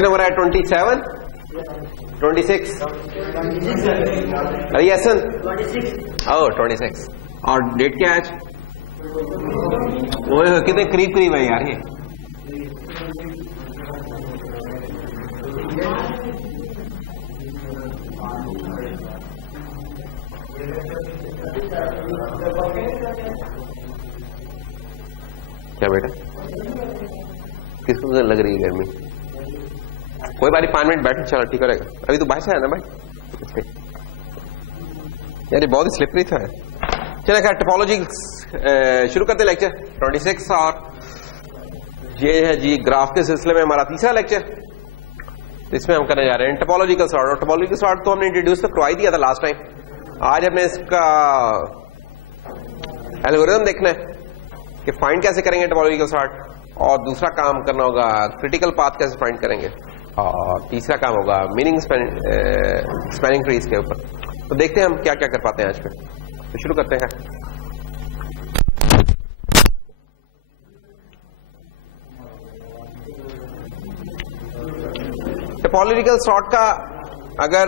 Lecture number है 27 26 अरे यसन 26 और डेट क्या है आज? वो कितने करीब करीब है यार ये। क्या बेटा किसको लग रही है गर्मी? कोई बारी 5 मिनट बैठे, चलो ठीक रहेगा। अभी तो बाहर से आया ना भाई यार, ये बहुत ही स्लिपरी था। चलो खैर टोपोलॉजी शुरू करते लेक्चर 26 और ये है जी ग्राफ के सिलसिले में हमारा तीसरा लेक्चर। इसमें हम करने जा रहे हैं टोपोलॉजिकल सॉर्ट। और टोपोलॉजिकल सॉर्ट तो हमने इंट्रोड्यूस तो करवा ही दिया था लास्ट टाइम। आज हमने इसका एल्गोरिथम देखना है कि फाइंड कैसे करेंगे टोपोलॉजिकल सॉर्ट, और दूसरा काम करना होगा क्रिटिकल पाथ कैसे फाइंड करेंगे, और तीसरा काम होगा मीनिंग स्पैनिंग ट्रीज के ऊपर। तो देखते हैं हम क्या क्या कर पाते हैं आज पे। तो शुरू करते हैं। टोपोलॉजिकल सॉर्ट का अगर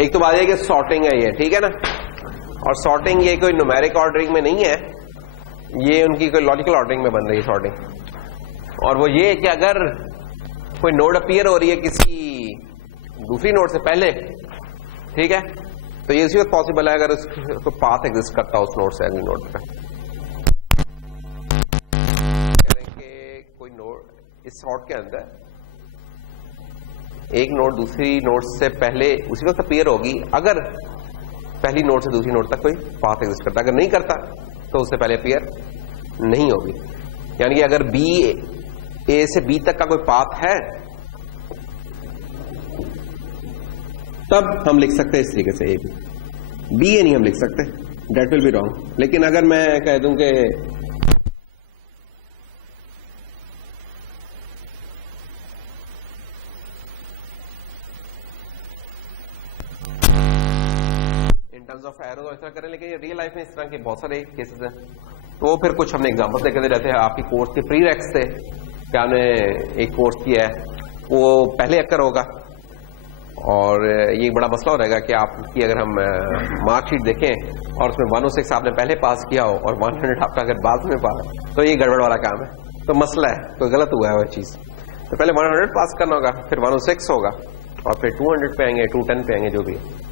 एक तो बात है कि सॉर्टिंग है ये, ठीक है ना, और सॉर्टिंग ये कोई न्यूमेरिक ऑर्डरिंग में नहीं है, ये उनकी कोई लॉजिकल ऑर्डरिंग में बन रही है सॉर्टिंग। और वो ये कि अगर कोई नोड अपीयर हो रही है किसी दूसरी नोड से पहले, ठीक है, तो ये इसी वक्त पॉसिबल है अगर उसको पाथ एग्जिस्ट करता है उस नोड से अगली नोड पे। करेंगे कोई नोड इस सॉर्ट के अंदर एक नोड दूसरी नोड से पहले उसी वक्त अपीयर होगी अगर पहली नोड से दूसरी नोड तक कोई पाथ एग्जिस्ट करता, अगर नहीं करता तो उससे पहले अपीयर नहीं होगी। यानी कि अगर बी ए से बी तक का कोई पाथ है तब हम लिख सकते हैं इस तरीके से ए बी ए नहीं हम लिख सकते, डेट विल बी रॉन्ग। लेकिन अगर मैं कह दूं कि ऑफ एरो इस तरह करें, लेकिन रियल लाइफ में इस तरह के बहुत सारे केसेस हैं। तो फिर कुछ हमने एग्जांपल देखते रहते हैं। आपकी कोर्स के प्री रेक्स थे, क्या हमने एक कोर्स किया है वो पहले अक्कर होगा, और ये बड़ा मसला हो रहेगा कि आपकी अगर हम मार्कशीट देखें और उसमें 106 आपने पहले पास किया हो और 100 आपका अगर बाद में पास, तो ये गड़बड़ वाला काम है, तो मसला है, तो गलत हुआ है वो चीज। तो पहले 100 पास करना होगा, फिर 106 होगा, और फिर 200 पे आएंगे, 210 पे आएंगे, जो भी है।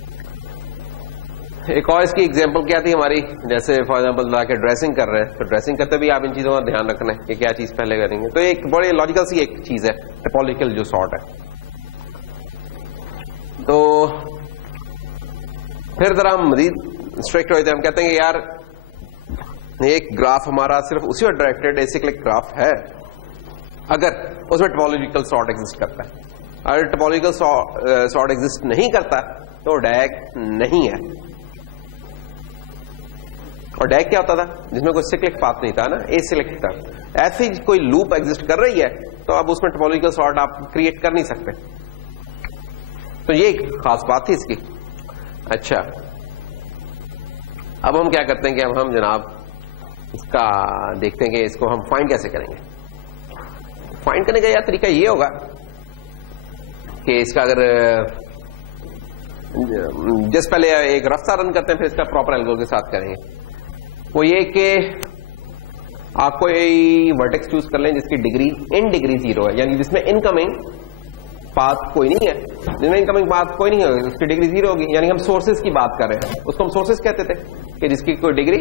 एक और इसकी एग्जांपल क्या थी हमारी, जैसे फॉर एग्जांपल जाके ड्रेसिंग कर रहे हैं, तो ड्रेसिंग करते भी आप इन चीजों का ध्यान रखना है कि क्या चीज पहले करेंगे। तो एक बड़ी लॉजिकल सी एक चीज है टोपोलॉजिकल जो सॉर्ट है। तो फिर जरा हम मजीद स्ट्रिक्ट होते हैं, हम कहते हैं कि यार एक ग्राफ हमारा सिर्फ उसी पर डायरेक्टेड एसिक्लिक ग्राफ है अगर उसमें टोपोलॉजिकल सॉर्ट एग्जिस्ट करता है। अगर टोपोलॉजिकल सॉर्ट एग्जिस्ट नहीं करता तो डैग नहीं है। और डैग क्या होता था, जिसमें कोई सिक्लिक पाथ नहीं था ना, एसिक्लिक था। ऐसी कोई लूप एग्जिस्ट कर रही है तो अब उसमें टोपोलॉजिकल सॉर्ट आप क्रिएट कर नहीं सकते। तो ये एक खास बात थी इसकी। अच्छा, अब हम क्या करते हैं कि हम जनाब इसका देखते हैं कि इसको हम फाइंड कैसे करेंगे। फाइंड करने का यह तरीका ये होगा कि इसका अगर जिस पहले एक रफ्ता रन करते हैं फिर इसका प्रॉपर एल्गोरिथम के साथ करेंगे, वो ये कि आप कोई वर्टेक्स चूज कर लें जिसकी डिग्री इन डिग्री 0 है, यानी जिसमें इनकमिंग पाथ कोई नहीं है, जिसमें इनकमिंग पाथ कोई नहीं है उसकी डिग्री 0 होगी। यानी हम सोर्सेज की बात कर रहे हैं, उसको हम सोर्सेज कहते थे कि जिसकी कोई डिग्री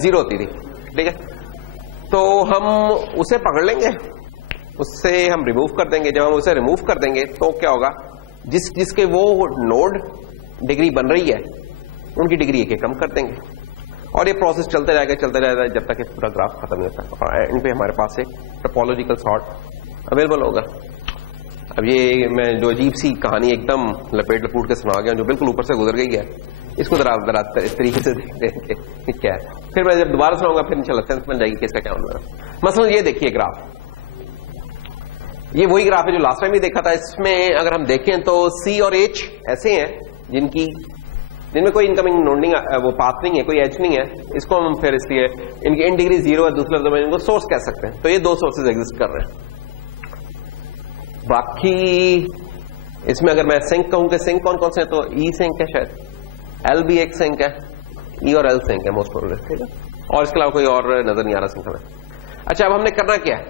0 होती थी, ठीक है। तो हम उसे पकड़ लेंगे, उससे हम रिमूव कर देंगे। जब हम उसे रिमूव कर देंगे तो क्या होगा, जिसके वो नोड डिग्री बन रही है उनकी डिग्री एक कम कर देंगे, और ये प्रोसेस चलते जाएगा जब तक ये पूरा ग्राफ खत्म नहीं होता, और इन पे हमारे पास एक टोपोलॉजिकल सॉर्ट अवेलेबल होगा। अब ये मैं जो अजीब सी कहानी एकदम लपेट लपूट के सुना गया, जो बिल्कुल ऊपर से गुजर गई है, इसको जरा इस तरीके से देखते हैं कि क्या है। फिर मैं जब दोबारा सुनाऊंगा फिर इंशाल्लाह सेंस बन जाएगी कि इसका क्या होना है। मसलन ये देखिए ग्राफ, ये वही ग्राफ है जो लास्ट टाइम भी देखा था। इसमें अगर हम देखें तो सी और एच ऐसे हैं जिनकी जिनमें कोई इनकमिंग नोड नहीं, वो पाथ नहीं है, कोई एज नहीं है, इसको हम फिर इसलिए इनकी इन डिग्री 0 है, दूसरे लफ्ज़ में इनको सोर्स कह सकते हैं। तो ये दो सोर्सेज एग्जिस्ट कर रहे हैं। बाकी इसमें अगर मैं सिंक कहूं कि सिंक कौन कौन से हैं, तो ई सिंक है, शायद एल भी एक सिंक है, ई और एल सिंक है मोस्ट प्रोबेबली, ठीक है। और इसके अलावा कोई और नजर नहीं आ रहा सिंक हमें। अच्छा, अब हमने करना क्या है,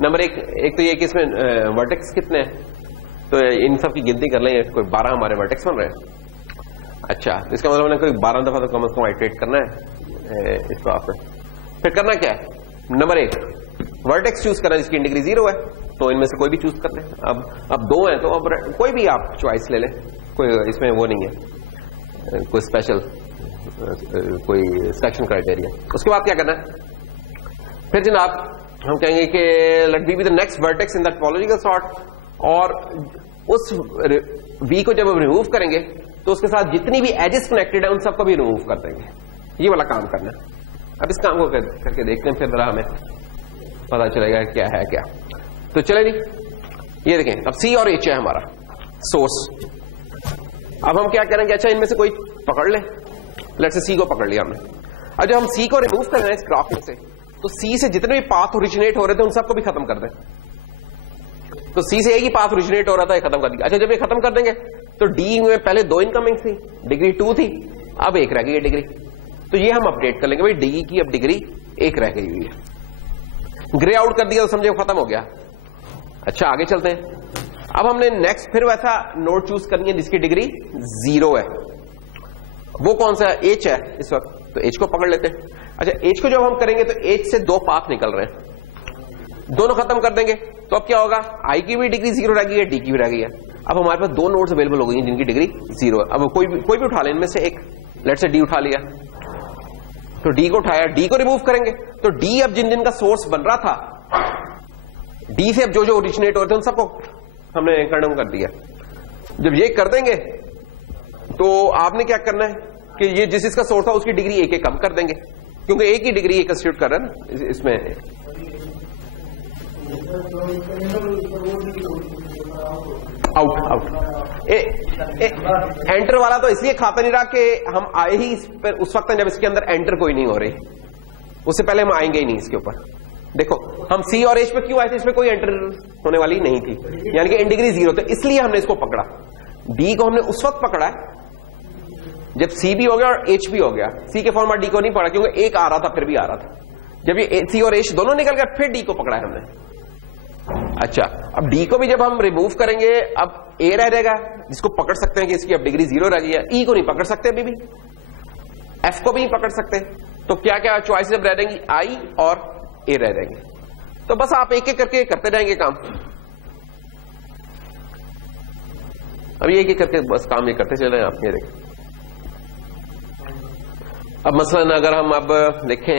नंबर एक तो ये कि इसमें वर्टेक्स कितने हैं, तो इन सब की गिनती कर लें, कोई 12 हमारे वर्टेक्स बन रहे हैं। अच्छा, इसका मतलब हमने कोई 12 दफा तो कम से कम आइटरेट करना है इसको आपने। फिर करना क्या है, नंबर एक वर्टेक्स चूज करना जिसकी डिग्री 0 है, तो इनमें से कोई भी चूज कर लें। अब 2 हैं तो अब कोई भी आप चॉइस ले लें, कोई इसमें वो नहीं है कोई स्पेशल कोई सिलेक्शन क्राइटेरिया। उसके बाद क्या करना है, फिर जनाब हम कहेंगे कि let be the next vertex in the topological sort, और उस वी को जब हम रिमूव करेंगे तो उसके साथ जितनी भी एजेस कनेक्टेड है उन सबको भी रिमूव कर देंगे। ये वाला काम करना है। अब इस काम को करके देखते हैं, फिर जरा हमें पता चलेगा क्या है क्या। तो चले जी, ये देखें, अब सी और एच है हमारा सोर्स। अब हम क्या करेंगे, अच्छा इनमें से कोई पकड़ ले, लेट्स से सी को पकड़ लिया हमने। अब जब हम सी को रिमूव कर रहे हैं इस ग्राफ में से, तो सी से जितने भी पाथ ओरिजिनेट हो रहे थे उन सबको भी खत्म कर दें। तो सी से एक ही पाथ ओरिजिनेट हो रहा था, ये खत्म कर दिया। अच्छा, जब ये खत्म कर देंगे तो डी में पहले 2 इनकमिंग थी, डिग्री 2 थी, अब 1 रह गई है डिग्री। तो ये हम अपडेट कर लेंगे भाई, डी की अब डिग्री 1 रह गई हुई है। ग्रे आउट कर दिया तो समझे खत्म हो गया। अच्छा, आगे चलते हैं। अब हमने नेक्स्ट फिर वैसा नोड चूज करनी है जिसकी डिग्री 0 है। वो कौन सा है, एच है इस वक्त, तो एच को पकड़ लेते हैं। अच्छा, एच को जब हम करेंगे तो एच से 2 पाथ निकल रहे हैं, दोनों खत्म कर देंगे। तो अब क्या होगा, आई की भी डिग्री 0 रह गई है, डी की भी रह गई है। अब हमारे पास 2 नोड्स अवेलेबल हो गई हैं जिनकी डिग्री 0 है। अब कोई भी उठा ले इनमें से एक, लेट से डी उठा लिया, तो डी को उठाया, डी को रिमूव करेंगे तो डी अब जिन का सोर्स बन रहा था, डी से अब जो ओरिजिनेट हो रहे थे उन सबको हमने खत्म कर दिया। जब ये कर देंगे तो आपने क्या करना है कि ये जिस इसका सोर्स था उसकी डिग्री 1 कम कर देंगे, क्योंकि एक ही डिग्री कंस्टिट्यूट कर रहा है ना इसमें। आउट एंटर वाला तो इसलिए खाता नहीं रहा कि हम आए ही इस पर उस वक्त जब इसके अंदर एंटर कोई नहीं हो रही, उससे पहले हम आएंगे ही नहीं इसके ऊपर। देखो हम सी और एच पे क्यों आए थे, इसमें कोई एंटर होने वाली नहीं थी, यानी कि इन डिग्री 0 थे, इसलिए हमने इसको पकड़ा। डी को हमने उस वक्त पकड़ा है जब सी भी हो गया और एच भी हो गया। सी के फॉर्म डी को नहीं पकड़ा क्योंकि 1 आ रहा था, फिर भी आ रहा था। जब ये सी और एच दोनों निकल गए फिर डी को पकड़ा है हमने। अच्छा, अब डी को भी जब हम रिमूव करेंगे, अब ए रह जाएगा जिसको पकड़ सकते हैं कि इसकी अब डिग्री 0 रह गई है। ई को नहीं पकड़ सकते अभी भी, एफ को भी नहीं पकड़ सकते। तो क्या क्या चॉइस अब रह जाएंगी, आई और ए रह जाएंगे। तो बस आप एक एक करके करते रहेंगे काम। अब ये एक एक करके बस काम ये करते चले आप। ये देखें, अब मसलन अगर हम अब देखें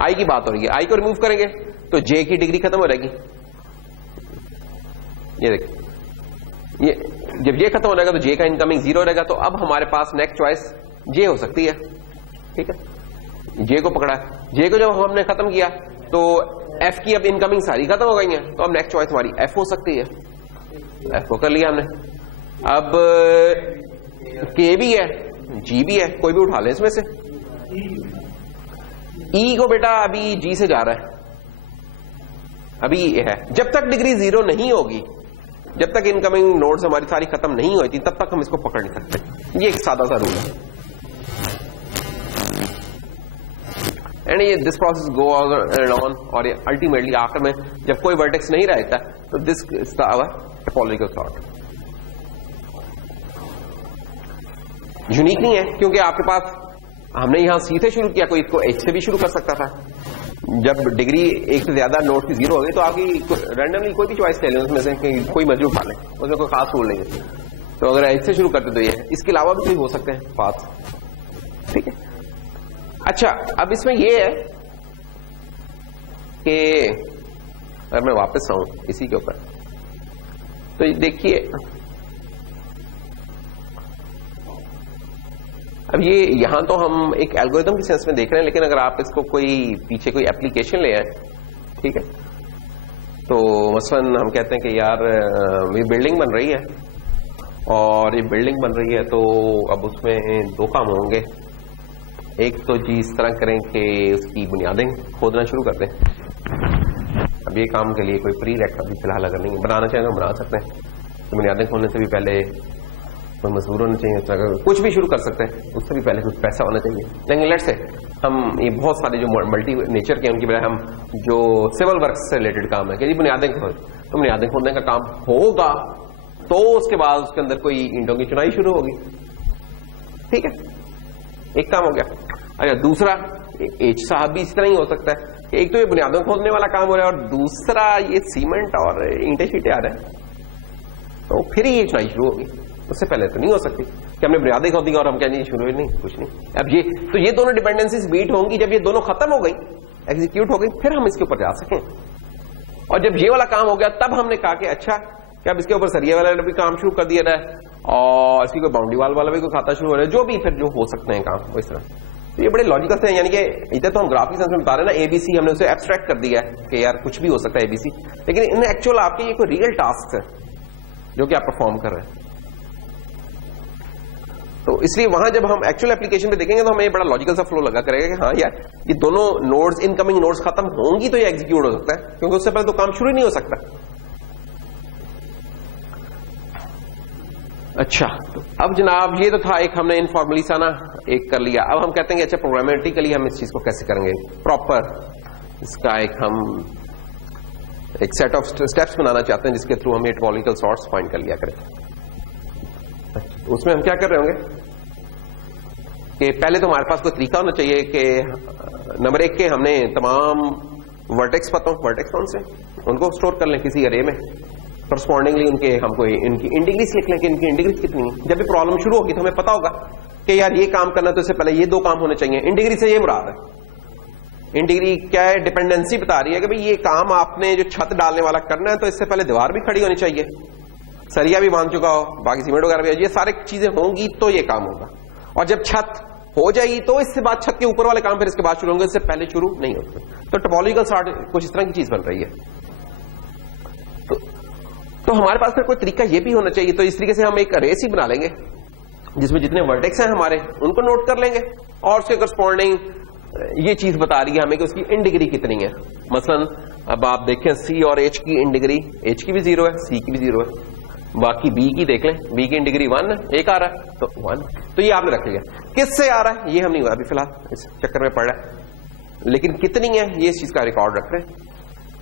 आई की बात हो रही है, आई को रिमूव करेंगे तो जे की डिग्री खत्म हो जाएगी। ये देखिए, ये जब ये खत्म हो जाएगा तो जे का इनकमिंग 0 रहेगा। तो अब हमारे पास नेक्स्ट चॉइस जे हो सकती है, ठीक है। जे को पकड़ा है, जे को जब हमने खत्म किया तो एफ की अब इनकमिंग सारी खत्म हो गई है, तो अब नेक्स्ट चॉइस हमारी एफ हो सकती है। एफ को कर लिया हमने। अब के भी है, जी भी है, कोई भी उठा ले इसमें से। ई को बेटा अभी जी से जा रहा है, अभी ये है। जब तक डिग्री 0 नहीं होगी, जब तक इनकमिंग नोड्स हमारी सारी खत्म नहीं हुई थी, तब तक हम इसको पकड़ नहीं सकते। ये एक सादा सा रूल है। एंड ये दिस प्रोसेस गो ऑन, और ये अल्टीमेटली आखिर में जब कोई वर्टेक्स नहीं रहता तो this is the our topological sort. Unique नहीं है क्योंकि आपके पास, हमने यहां सी से शुरू किया, कोई इसको एच से भी शुरू कर सकता था। जब डिग्री 1 से ज्यादा नोड की 0 हो गई तो आपकी रैंडमली कोई भी चॉइस ले लें उसमें से, कोई मर्जी उठा लें, उसमें कोई खास रूल नहीं है। तो अगर एच से शुरू करते तो ये, इसके अलावा भी हो सकते हैं पाथ, ठीक है। अच्छा, अब इसमें यह है कि अगर मैं वापस आऊं इसी के ऊपर, तो देखिए अब ये यहां तो हम एक एल्गोरिथम के सेंस में देख रहे हैं, लेकिन अगर आप इसको कोई पीछे कोई एप्लीकेशन ले आए, ठीक है, तो मसलन हम कहते हैं कि यार ये बिल्डिंग बन रही है और ये बिल्डिंग बन रही है, तो अब उसमें दो काम होंगे। एक तो जी इस तरह करें कि उसकी बुनियादें खोदना शुरू कर दें। अब ये काम के लिए कोई प्री रेक अभी फिलहाल अगर नहीं बनाना चाहें तो बना सकते हैं, तो बुनियादें खोलने से भी पहले कोई मजदूर होना चाहिए, कुछ भी शुरू कर सकते हैं उससे भी पहले कुछ पैसा होना चाहिए। लेकिन लेट्स से हम ये बहुत सारे जो मल्टी नेचर के उनकी बजाय हम जो सिविल वर्क से रिलेटेड काम है कि बुनियादें खोद, तो बुनियादें खोदने का काम होगा तो उसके बाद उसके अंदर कोई ईंटों की चुनाई शुरू होगी। ठीक है, एक काम हो गया। अच्छा, दूसरा एच साहब भी इस तरह ही हो सकता है, एक तो ये बुनियादों खोदने वाला काम हो रहा है और दूसरा ये सीमेंट और ईंटे शीटे आ रहे हैं, तो फिर ही ये चुनाई शुरू होगी। उससे पहले तो नहीं हो सकती कि हमने बुनियादें खोदी और हम कहेंगे शुरू ही नहीं, कुछ नहीं। अब ये तो ये दोनों डिपेंडेंसीज बीट होंगी, जब ये दोनों खत्म हो गई, एग्जीक्यूट हो गई, फिर हम इसके ऊपर जा सकें। और जब ये वाला काम हो गया तब हमने कहा कि अच्छा कि अब इसके ऊपर सरिया वाला भी काम शुरू कर दिया जाए और इसकी कोई बाउंड्री वाल वाला भी कोई खाता शुरू हो रहा है, जो भी फिर जो हो सकते हैं काम वो इस तरह। तो ये बड़े लॉजिकल से, यानी कि इधर तो हम ग्राफिक सेंस में बता रहे हैं ना, एबीसी हमने उसे एब्स्ट्रैक्ट कर दिया है कि यार कुछ भी हो सकता है एबीसी, लेकिन इन एक्चुअल आपके ये कोई रियल टास्क है जो कि आप परफॉर्म कर रहे हैं। तो इसलिए वहां जब हम एक्चुअल एप्लीकेशन पे देखेंगे तो हमें ये बड़ा लॉजिकल सा फ्लो लगा करेगा कि हाँ यार ये दोनों नोड्स, इनकमिंग नोड्स खत्म होंगी तो ये एग्जीक्यूट हो सकता है, क्योंकि उससे पहले तो काम शुरू ही नहीं हो सकता। अच्छा, तो अब जनाब ये तो था एक हमने इनफॉर्मली सा ना एक कर लिया। अब हम कहते हैं कि अच्छा प्रोग्रामेटिकली हम इस चीज को कैसे करेंगे प्रॉपर, इसका एक हम एक सेट ऑफ स्टेप्स बनाना चाहते हैं जिसके थ्रू हम ये टॉपोलॉजिकल सॉर्ट्स फाइंड कर लिया करें। उसमें हम क्या कर रहे होंगे कि पहले तो हमारे पास कोई तरीका होना चाहिए कि नंबर एक के हमने तमाम वर्टेक्स पता हो, वर्टेक्स कौन से, उनको स्टोर कर लें किसी अरे में, करस्पॉन्डिंगली उनके हमको इनकी इंडिग्रीज लिख लें कि इनकी इंडिग्रीज कितनी है। जब भी प्रॉब्लम शुरू होगी तो हमें पता होगा कि यार ये काम करना तो इससे पहले ये दो काम होने चाहिए। इंडिग्री से ये मुराद है, इंडिग्री क्या है, डिपेंडेंसी बता रही है कि भाई ये काम आपने जो छत डालने वाला करना है तो इससे पहले दीवार भी खड़ी होनी चाहिए, सरिया भी बांध चुका हो, बाकी सीमेंट वगैरह भी, ये सारी चीजें होंगी तो ये काम होगा। और जब छत हो जाएगी तो इससे बाद छत के ऊपर वाले काम फिर इसके बाद शुरू होंगे, इससे पहले शुरू नहीं होते। तो टॉपोलॉजिकल सॉर्ट कुछ इस तरह की चीज बन रही है। तो हमारे पास फिर कोई तरीका ये भी होना चाहिए। तो इस तरीके से हम एक अरे सी बना लेंगे जिसमें जितने वर्टेक्स हैं हमारे उनको नोट कर लेंगे और उसके करस्पॉन्डिंग ये चीज बता रही है हमें कि उसकी इन डिग्री कितनी है। मसलन अब आप देखें सी और एच की इन डिग्री, एच की भी 0 है, सी की भी 0 है, बाकी बी की देख लें, बी की इन डिग्री 1 है, एक आ रहा है तो 1, तो ये आपने रख लिया। किससे आ रहा है ये हम नहीं हुआ अभी फिलहाल, इस चक्कर में पड़ रहा है, लेकिन कितनी है ये इस चीज का रिकॉर्ड रख रहे हैं।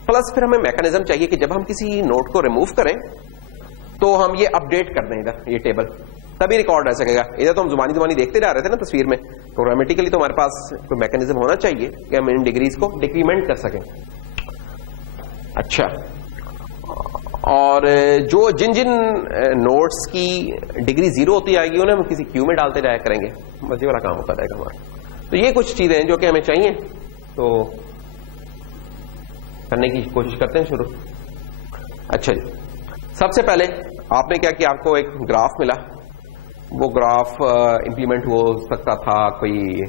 प्लस फिर हमें मैकेनिज्म चाहिए कि जब हम किसी नोड को रिमूव करें तो हम ये अपडेट कर दें इधर ये टेबल, तभी रिकॉर्ड रह सकेगा। इधर तो हम जुबानी देखते जा रहे थे ना तस्वीर में, प्रोग्रामेटिकली तो हमारे पास कोई मैकेनिज्म होना चाहिए कि हम इन डिग्रीज को डिक्रीमेंट कर सकें। अच्छा, और जो जिन जिन नोड्स की डिग्री 0 होती आएगी उन्हें हम किसी क्यू में डालते जाया करेंगे, मजे वाला काम होता रहेगा हमारा। तो ये कुछ चीजें हैं जो कि हमें चाहिए, तो करने की कोशिश करते हैं शुरू। अच्छा जी, सबसे पहले आपने क्या किया, आपको एक ग्राफ मिला, वो ग्राफ इंप्लीमेंट हो सकता था कोई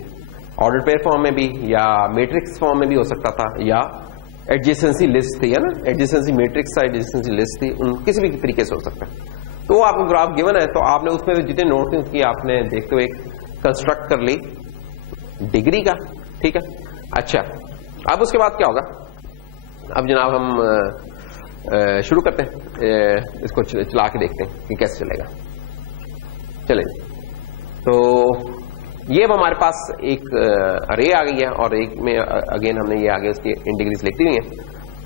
ऑर्डर पेयर फॉर्म में भी या मैट्रिक्स फॉर्म में भी हो सकता था, या एडजेसेंसी लिस्ट थी, है ना, एडजेसेंसी मैट्रिक्स, एडजेसेंसी लिस्ट थी, किसी भी तरीके से हो सकता है। तो आपको ग्राफ गिवन है तो आपने उसमें जितने नोड थे उसकी आपने देखते हुए कंस्ट्रक्ट कर ली डिग्री का, ठीक है। अच्छा, अब उसके बाद क्या होगा, अब जनाब हम शुरू करते हैं, इसको चला के देखते हैं कि कैसे चलेगा। चलेंगे, तो ये अब हमारे पास एक अरे आ गई है और एक में अगेन हमने ये आगे उसकी इन डिग्रीज लिख दी हुई है।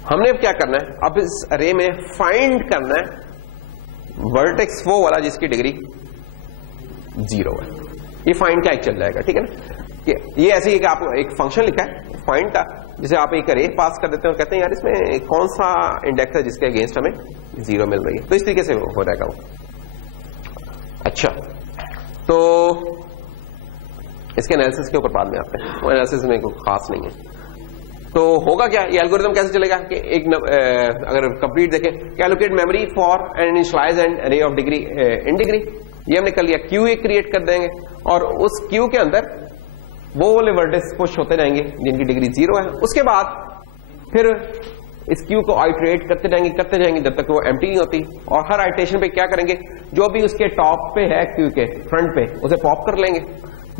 हमने अब क्या करना है, अब इस अरे में फाइंड करना है वर्टेक्स वो वाला जिसकी डिग्री 0 है। ये फाइंड क्या एक चल जाएगा, ठीक है ना, कि ये ऐसे ही कि आपको एक फंक्शन लिखा है फाइंड का, जिसे आप एक अरे पास कर देते हैं और कहते हैं यार इसमें कौन सा इंडेक्स है जिसके अगेंस्ट हमें 0 मिल रही है, तो इस तरीके से हो जाएगा वो। अच्छा, तो इसके एनालिसिस के ऊपर बाद में आते हैं, वो एनालिसिस में कोई खास नहीं है। तो होगा क्या, ये एल्गोरिथम कैसे चलेगा कि एक अगर कंप्लीट देखें, allocate memory for n initialize and array of degree in degree, ये हमने कर लिया। क्यू एक क्रिएट कर देंगे और उस क्यू के अंदर वो वाले वर्टेक्स पुश होते जाएंगे जिनकी डिग्री 0 है। उसके बाद फिर इस क्यू को आइटरेट करते जाएंगे जब तक वो एम्प्टी नहीं होती। और हर आइटरेशन पे क्या करेंगे, जो भी उसके टॉप पे है क्यू के फ्रंट पे उसे पॉप कर लेंगे।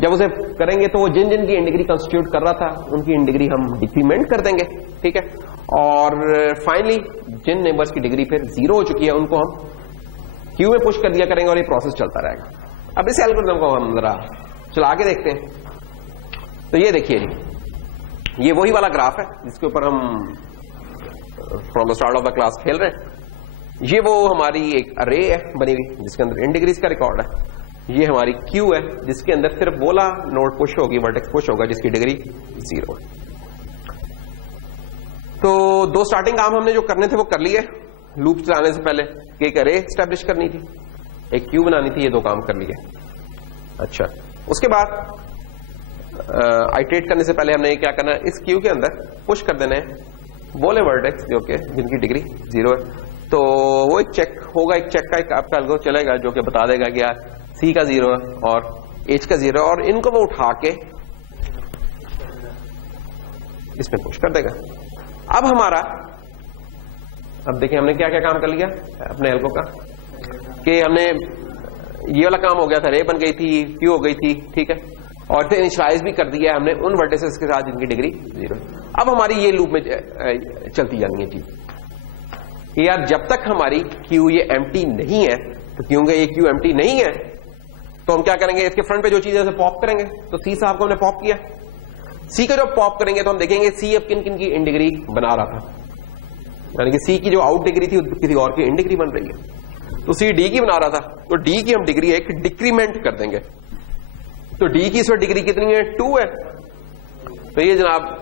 जब उसे करेंगे तो वो जिन जिन की इंडिग्री कंस्टिट्यूट कर रहा था उनकी इंडिग्री हम डिक्रीमेंट कर देंगे, ठीक है। और फाइनली जिन नेबर्स की डिग्री फिर 0 हो चुकी है उनको हम क्यू में पुश कर दिया करेंगे और ये प्रोसेस चलता रहेगा। अब इस एल्गोरिथम को हम जरा चला के देखते हैं। तो ये देखिए जी, ये वही वाला ग्राफ है जिसके ऊपर हम from the start of the class खेल रहे हैं। ये वो हमारी एक अरे है बनी हुई जिसके अंदर इन डिग्रीज का रिकॉर्ड है। ये हमारी क्यू है जिसके अंदर सिर्फ बोला नोड पुश होगी, वर्टेक्स पुश होगा जिसकी डिग्री 0 है। तो 2 स्टार्टिंग काम हमने जो करने थे वो कर लिए लूप चलाने से पहले, कि एक अरे एस्टेब्लिश करनी थी, एक क्यू बनानी थी, ये 2 काम कर लिए। अच्छा, उसके बाद आइटरेट करने से पहले हमने क्या करना है, इस क्यू के अंदर पुश कर देना है बोले वर्टेक्स जो कि जिनकी डिग्री 0 है। तो वो एक चेक होगा, एक चेक का एक आपका एल्गोरिथम चलेगा जो कि बता देगा कि यार सी का 0 है और एच का 0 है, और इनको वो उठा के इसमें पुश कर देगा। अब हमारा, अब देखिए हमने क्या क्या काम कर लिया अपने एल्गो का, कि हमने ये वाला काम हो गया था, रे बन गई थी, क्यू हो गई थी, ठीक है, और फिर इनिशियलाइज भी कर दिया हमने उन वर्टिसेस के साथ जिनकी डिग्री 0 है। अब हमारी ये लूप में चलती जानी है चीज कि यार जब तक हमारी क्यू ये एम्प्टी नहीं है, तो क्योंकि ये क्यू एम्प्टी नहीं है तो हम क्या करेंगे, इसके फ्रंट पे जो चीजें पॉप करेंगे। तो सी साहब को हमने पॉप किया, सी को जब पॉप करेंगे तो हम देखेंगे सी अब किन किन की इन डिग्री बना रहा था, यानी कि सी की जो आउट डिग्री थी किसी और की इन डिग्री बन रही है। तो सी डी की बना रहा था, तो डी की हम डिग्री एक डिक्रीमेंट कर देंगे। तो डी की इस वक्त डिग्री कितनी है, 2 है। तो ये जनाब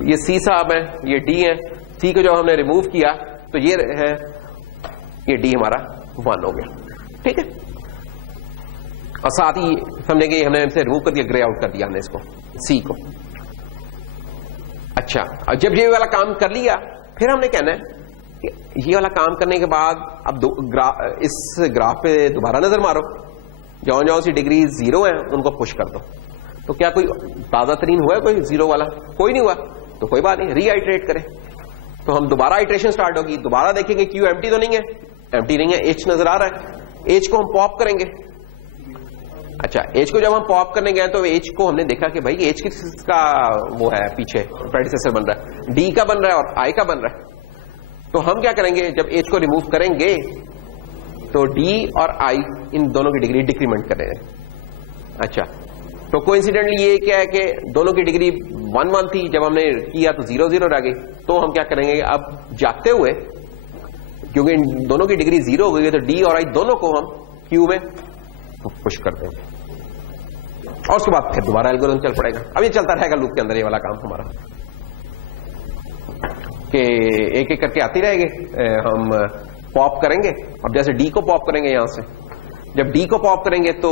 ये सी साहब है, ये डी है। सी को जब हमने रिमूव किया तो ये है, ये डी हमारा 1 हो गया, ठीक है। और साथ ही समझेंगे हमने इनसे रिमूव कर दिया, ग्रे आउट कर दिया हमने इसको, सी को। अच्छा, और जब ये वाला काम कर लिया फिर हमने कहना है कि ये वाला काम करने के बाद अब इस ग्राफ पे दोबारा नजर मारो, जौन जौन सी डिग्री 0 है उनको पुश कर दो। तो क्या कोई ताजा तरीन हुआ है कोई 0 वाला? कोई नहीं हुआ, तो कोई बात नहीं, रीआइट्रेट करें। तो हम दोबारा आइट्रेशन स्टार्ट होगी, दोबारा देखेंगे क्यू एम्प्टी तो नहीं है, एम्प्टी नहीं है, एच नजर आ रहा है, एच को हम पॉप करेंगे। अच्छा, एच को जब हम पॉप करने गए तो एच को हमने देखा कि भाई एच किसका वो है, पीछे प्रेडिसेसर बन रहा है, डी का बन रहा है और आई का बन रहा है। तो हम क्या करेंगे, जब एच को रिमूव करेंगे तो डी और आई इन दोनों की डिग्री डिक्रीमेंट करेंगे। अच्छा, तो कोइंसिडेंटली ये क्या है कि दोनों की डिग्री 1-1 थी, जब हमने किया तो 0-0 रह गई। तो हम क्या करेंगे, अब जाते हुए क्योंकि इन दोनों की डिग्री 0 हो गई है तो डी और आई दोनों को हम क्यू में पुश कर देंगे, और उसके बाद फिर दोबारा एल्गोरिथम चल पड़ेगा। अब ये चलता रहेगा लूप के अंदर, ये वाला काम हमारा कि एक एक करके आती रहेगी, हम पॉप करेंगे। अब जैसे डी को पॉप करेंगे यहां से, जब डी को पॉप करेंगे तो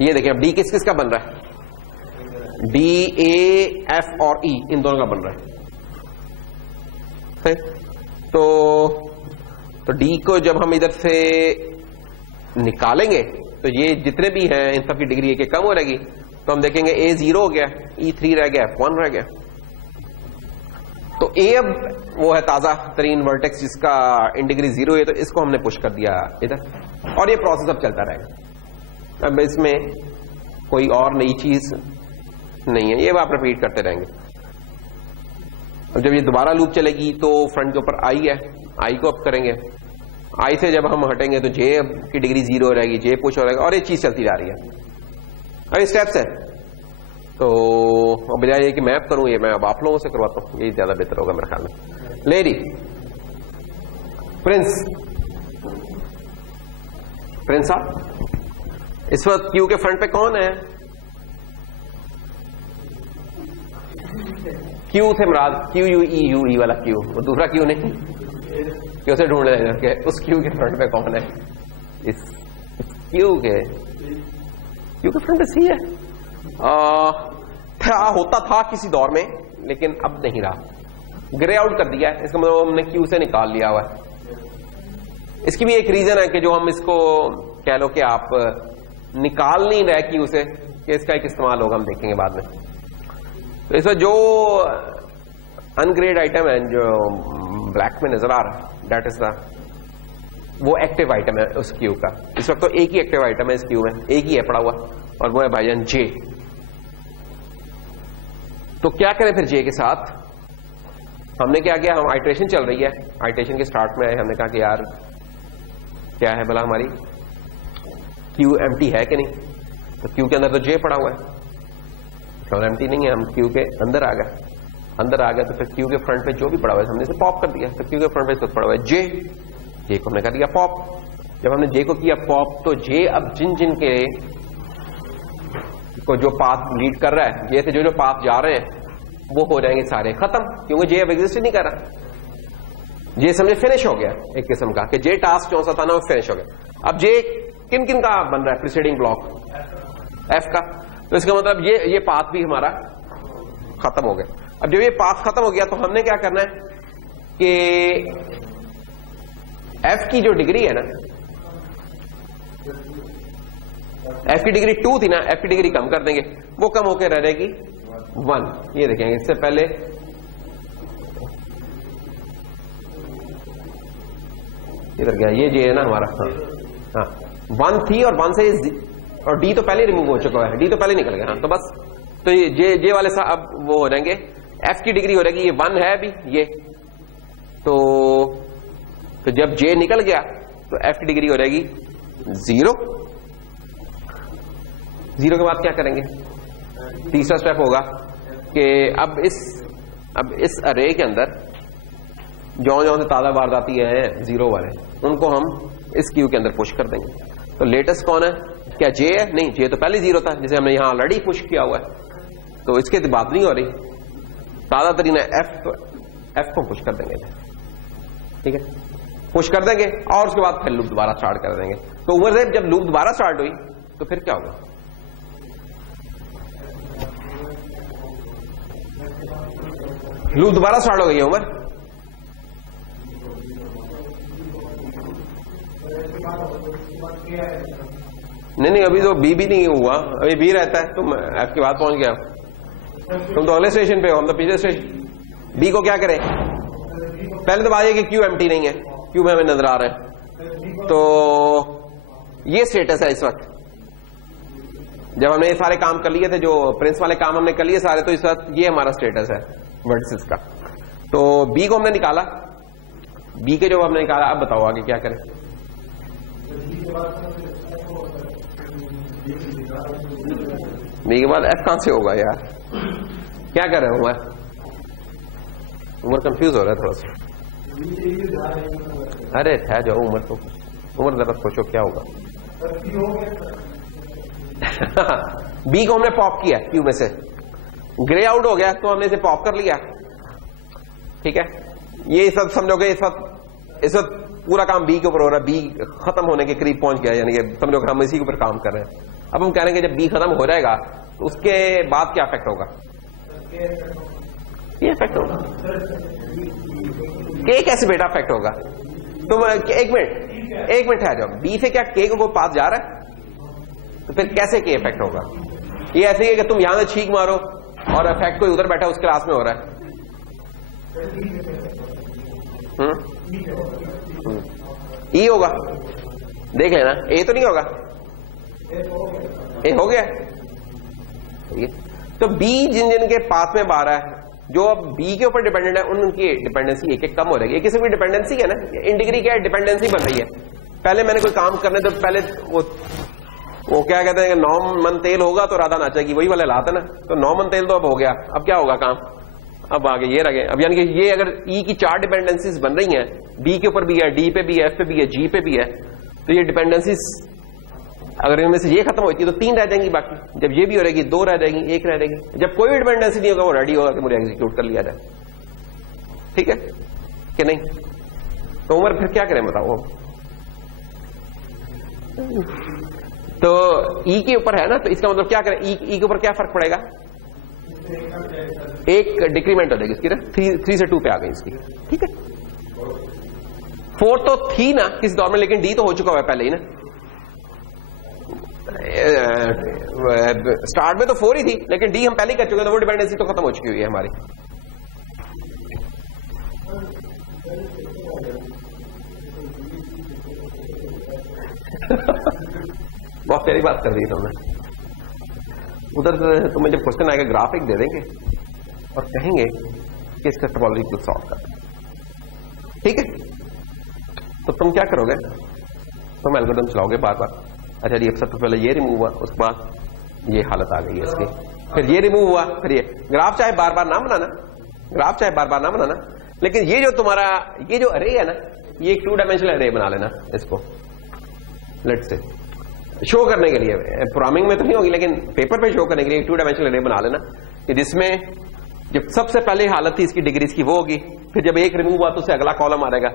ये देखिए अब डी किस किस का बन रहा है, डी, ए, एफ और ई, इन दोनों का बन रहा है। तो डी को जब हम इधर से निकालेंगे तो ये जितने भी हैं इन सब की डिग्री एक कम हो रहेगी। तो हम देखेंगे ए 0 हो गया, ई 3 रह गया, F 1 रह गया। तो ए अब वो है ताजा तरीन वर्टेक्स जिसका इन डिग्री 0 है, तो इसको हमने पुश कर दिया इधर, और ये प्रोसेस अब चलता रहेगा। अब इसमें कोई और नई चीज नहीं है, ये आप रिपीट करते रहेंगे। अब जब ये दोबारा लूप चलेगी तो फ्रंट के ऊपर आई है, आई को अप करेंगे, आई से जब हम हटेंगे तो जे की डिग्री 0 रहेगी, जे पुश हो रहेगा, और ये चीज चलती जा रही है। अब स्टेप्स है, तो बजाय ये कि मैं करूं, ये मैं अब आप लोगों से करवाता हूं, ये ज्यादा बेहतर होगा मेरे ख्याल में। लेडी प्रिंस, प्रिंस साहब इस वक्त क्यू के फ्रंट पे कौन है? क्यू थे मुराद, क्यू यू ई वाला क्यू, वो दूसरा क्यू नहीं, क्यों से ढूंढ रहे हैं उस क्यू के फ्रंट पे कौन है? इस क्यू के फ्रंट पे सी है। होता था किसी दौर में, लेकिन अब नहीं रहा, ग्रे आउट कर दिया है, इसका मतलब हमने क्यू से निकाल लिया हुआ है। इसकी भी एक रीजन है कि जो हम इसको कह लो कि आप निकाल नहीं रहे क्यू से, कि इसका एक इस्तेमाल होगा, हम देखेंगे बाद में। तो इसमें जो अनग्रेड आइटम है जो ब्लैक में नजर आ रहा है, दैट इज द वो एक्टिव आइटम है उस क्यू का। इस वक्त तो एक ही एक्टिव आइटम है इस क्यू में, एक ही है पड़ा हुआ, और वो है भाईजान जे। तो क्या करें फिर जे के साथ? हमने क्या किया, हम आइट्रेशन चल रही है, आइट्रेशन के स्टार्ट में हमने कहा कि यार क्या है भला हमारी क्यू एम्प्टी है कि नहीं, तो क्यू के अंदर तो जे पड़ा हुआ है, तो एम्प्टी नहीं है, हम क्यू के अंदर आ गए। अंदर आ गया तो फिर क्यू के फ्रंट पे जो भी पड़ा हुआ है हमने इसे पॉप कर दिया, तो क्यू के फ्रंट पे पड़ा हुआ है जे, जे को हमने कर दिया पॉप। जब हमने जे को किया पॉप तो जे अब जिन जिन के को जो पाथ लीड कर रहा है, जे से जो जो पाथ जा रहे हैं वो हो जाएंगे सारे खत्म, क्योंकि जे अब एग्जिस्ट नहीं कर रहा। जे समझे फिनिश हो गया एक किस्म का, कि जे टास्क जो सा था ना वो फिनिश हो गया। अब जे किन किन का बन रहा है? प्रीसीडिंग ब्लॉक एफ का, तो इसका मतलब ये पाथ भी हमारा खत्म हो गया। अब जब ये पाथ खत्म हो गया तो हमने क्या करना है कि एफ की जो डिग्री है ना, एफ की डिग्री 2 थी ना, एफ की डिग्री कम कर देंगे, वो कम होकर रह जाएगी 1। ये देखेंगे इससे पहले इधर गया, ये जे है ना हमारा, हाँ 1 थी और 1 से और डी तो पहले रिमूव हो चुका है, डी तो पहले निकल गया। हाँ तो बस, तो ये जे वाले साहब अब वो हो जाएंगे, एफ की डिग्री हो जाएगी, ये 1 है अभी ये, तो जब जे निकल गया तो एफ की डिग्री हो जाएगी 0। 0 के बाद क्या करेंगे? तीसरा स्टेप होगा कि अब इस अरे के अंदर जो से ताजा वारदाती है 0 वाले, उनको हम इस क्यू के अंदर पुश कर देंगे। तो लेटेस्ट कौन है? क्या जे है? नहीं, जे तो पहले 0 था जिसे हमने यहां ऑलरेडी पुश किया हुआ है, तो इसके बात नहीं हो रही। ताजा तरीन है एफ को पुश कर देंगे, ठीक है, पुश कर देंगे और उसके बाद फिर लूप दोबारा स्टार्ट कर देंगे। तो ओवर जब लूप दोबारा स्टार्ट हुई तो फिर क्या होगा? लूप दोबारा स्टार्ट हो गई है उमर, नहीं अभी तो बी भी नहीं हुआ, अभी बी रहता है, तुम एफ के बाद पहुंच गया, तुम तो अगले स्टेशन पे हो, हम तो पिछले स्टेशन। बी को क्या करें? पहले तो बात है कि क्यू एम्प्टी नहीं है, क्यू में हमें नजर आ रहा है, तो ये स्टेटस है इस वक्त। जब हमने ये सारे काम कर लिए थे, जो प्रिंस वाले काम हमने कर लिए सारे, तो इस वक्त ये हमारा स्टेटस है वर्टिसेस का। तो बी को हमने निकाला, बी के जो हमने निकाला, अब बताओ आगे क्या करें? बी के बाद एफ कहां से होगा यार? क्या कर रहे हो उमर? उमर कंफ्यूज हो रहा है थोड़ा सा। अरे ठहर जाओ उमर, तो उमर जरा सोचो क्या होगा। बी को हमने पॉप किया क्यू में से, ग्रे आउट हो गया तो हमने इसे पॉप कर लिया, ठीक है। ये इस वक्त समझोगे इस वक्त पूरा काम बी के ऊपर हो रहा है, बी खत्म होने के करीब पहुंच गया, यानी कि समझोगे हम इसी के ऊपर काम कर रहे हैं। अब हम कह रहे हैं कि जब बी खत्म हो जाएगा तो उसके बाद क्या इफेक्ट होगा? ये इफेक्ट होगा, के कैसे बेटा इफेक्ट होगा? तुम एक मिनट है, जाओ, बी से क्या के को कोई पास जा रहा है? तो फिर कैसे के इफेक्ट होगा? ये ऐसे ही है कि तुम यहां से छींक मारो और इफेक्ट कोई उधर बैठा उस क्लास में हो रहा है। ई होगा, देख लेना, ए तो नहीं होगा, ए हो गया। तो बी जिन जिन के पास में बाहर है, जो अब बी के ऊपर डिपेंडेंट है, उनकी डिपेंडेंसी एक एक कम हो रही है। एक किस्म की डिपेंडेंसी है ना, इन डिग्री क्या है, डिपेंडेंसी बन रही है। पहले मैंने कोई काम करने तो पहले वो क्या कहते हैं कि 9 मन तेल होगा तो राधा नाचेगी, वही वाले लाते ना। तो 9 मन तेल तो अब हो गया, अब क्या होगा काम? अब आगे ये रह गए। अब यानी कि ये अगर ई की 4 डिपेंडेंसीज बन रही हैं, बी के ऊपर भी है, डी पे भी है, एफ पे भी है, जी पे भी है, तो ये डिपेंडेंसीज अगर इनमें से ये खत्म होती है तो 3 रह जाएंगी, बाकी जब ये भी हो रहेगी 2 रह जाएगी, 1 रह जाएगी। जब कोई भी डिपेंडेंसी नहीं होगा वो रेडी होगा कि मुझे एग्जीक्यूट कर लिया जाए, ठीक है कि नहीं? तो उमर फिर क्या करें बताओ? तो ई के ऊपर है ना, तो इसका मतलब क्या करें? ई के ऊपर क्या फर्क पड़ेगा? एक डिक्रीमेंट हो जाएगी इसकी ना, 3 से 2 पे आ गई इसकी, ठीक है। 4 तो थी ना किस दौर में, लेकिन डी तो हो चुका हुआ है पहले ही ना। स्टार्ट में तो 4 ही थी, लेकिन डी हम पहले ही कर चुके हैं, तो वो डिपेंडेंसी तो खत्म हो चुकी हुई है हमारी। बहुत प्यारी बात कर दी तुमने। उधर तुम्हें जब क्वेश्चन आएगा ग्राफिक दे देंगे और कहेंगे कि इसका टोपोलॉजी को सॉल्व कर, ठीक है? तो तुम क्या करोगे, तुम एल्गोरिथम चलाओगे बार बार। अच्छा जी, अब सबसे पहले ये रिमूव हुआ, उसके बाद ये हालत आ गई है इसकी, फिर ये रिमूव हुआ, फिर ये ग्राफ चाहे बार बार ना बनाना, ग्राफ चाहे बार बार ना बनाना, लेकिन ये जो तुम्हारा ये जो अरे है ना, ये एक 2 डायमेंशनल अरे बना लेना इसको, लेट्स से शो करने के लिए। प्रोग्रामिंग में तो नहीं होगी, लेकिन पेपर पे शो करने के लिए 2 डायमेंशनल अरे बना लेना, कि जिसमें जब सबसे पहले हालत थी इसकी डिग्रीज की वो होगी, फिर जब एक रिमूव हुआ तो उससे अगला कॉलम आ जाएगा,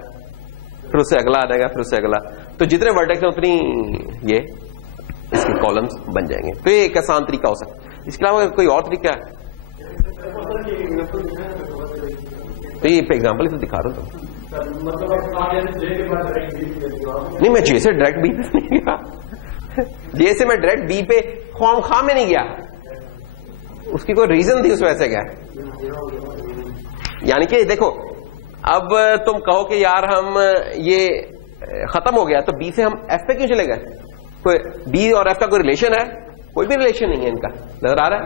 फिर उससे अगला आ जाएगा, फिर उससे अगला, तो जितने वर्टेक्स हैं उतनी ये इसके कॉलम्स बन जाएंगे। तो ये एक आसान तरीका हो सकता है। इसके अलावा कोई और तरीका है तो ये एग्जाम्पल इसे दिखा दो तुम। नहीं, मैं जे से डायरेक्ट बी पे नहीं गया, जे से मैं डायरेक्ट बी पे ख्वामखा में नहीं गया, उसकी कोई रीजन थी उस वजह से गया। यानी कि देखो, अब तुम कहो कि यार हम ये खत्म हो गया तो बी से हम एफ पे क्यों चले गए? कोई बी और एफ का कोई रिलेशन है? कोई भी रिलेशन नहीं है इनका, नजर आ रहा है?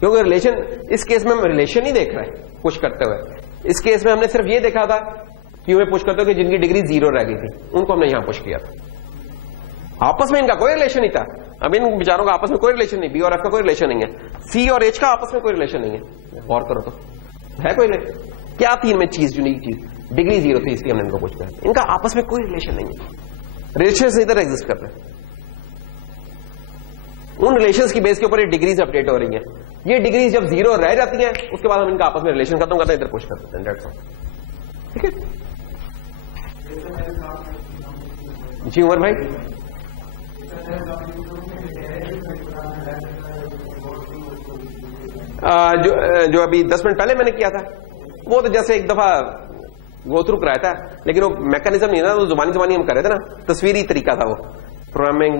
क्योंकि रिलेशन इस केस में हम रिलेशन ही देख रहे हैं पुश करते हुए। इस केस में हमने सिर्फ ये देखा था क्यों में पुश करते हुए कि जिनकी डिग्री 0 रह गई थी उनको हमने यहां पुश किया था। आपस में इनका कोई रिलेशन नहीं था। अब इन विचारों का आपस में कोई रिलेशन नहीं, बी और एफ का कोई रिलेशन नहीं है, सी और एच का आपस में कोई रिलेशन नहीं है। गौर करो तो है कोई रिलेशन? क्या थी इनमें चीज, यूनिक चीज? डिग्री 0 थी, इसलिए हमने इनको पुश किया। इनका आपस में कोई रिलेशन नहीं है, रिलेशन इधर एग्जिस्ट करते हैं। उन रिलेशंस की बेस के ऊपर ये डिग्रीज अपडेट हो रही है। ये डिग्रीज जब 0 रह जाती हैं उसके बाद हम इनका आपस में रिलेशन खत्म करते हैं, इधर पुश कर देते हैं। ठीक है जी उमर भाई? जो अभी 10 मिनट पहले मैंने किया था वो तो जैसे एक दफा गो थ्रू कराया था, लेकिन वो मैकेनिज्म नहीं था, वो जुबानी हम कर रहे थे ना, तस्वीरी तरीका था वो। प्रोग्रामिंग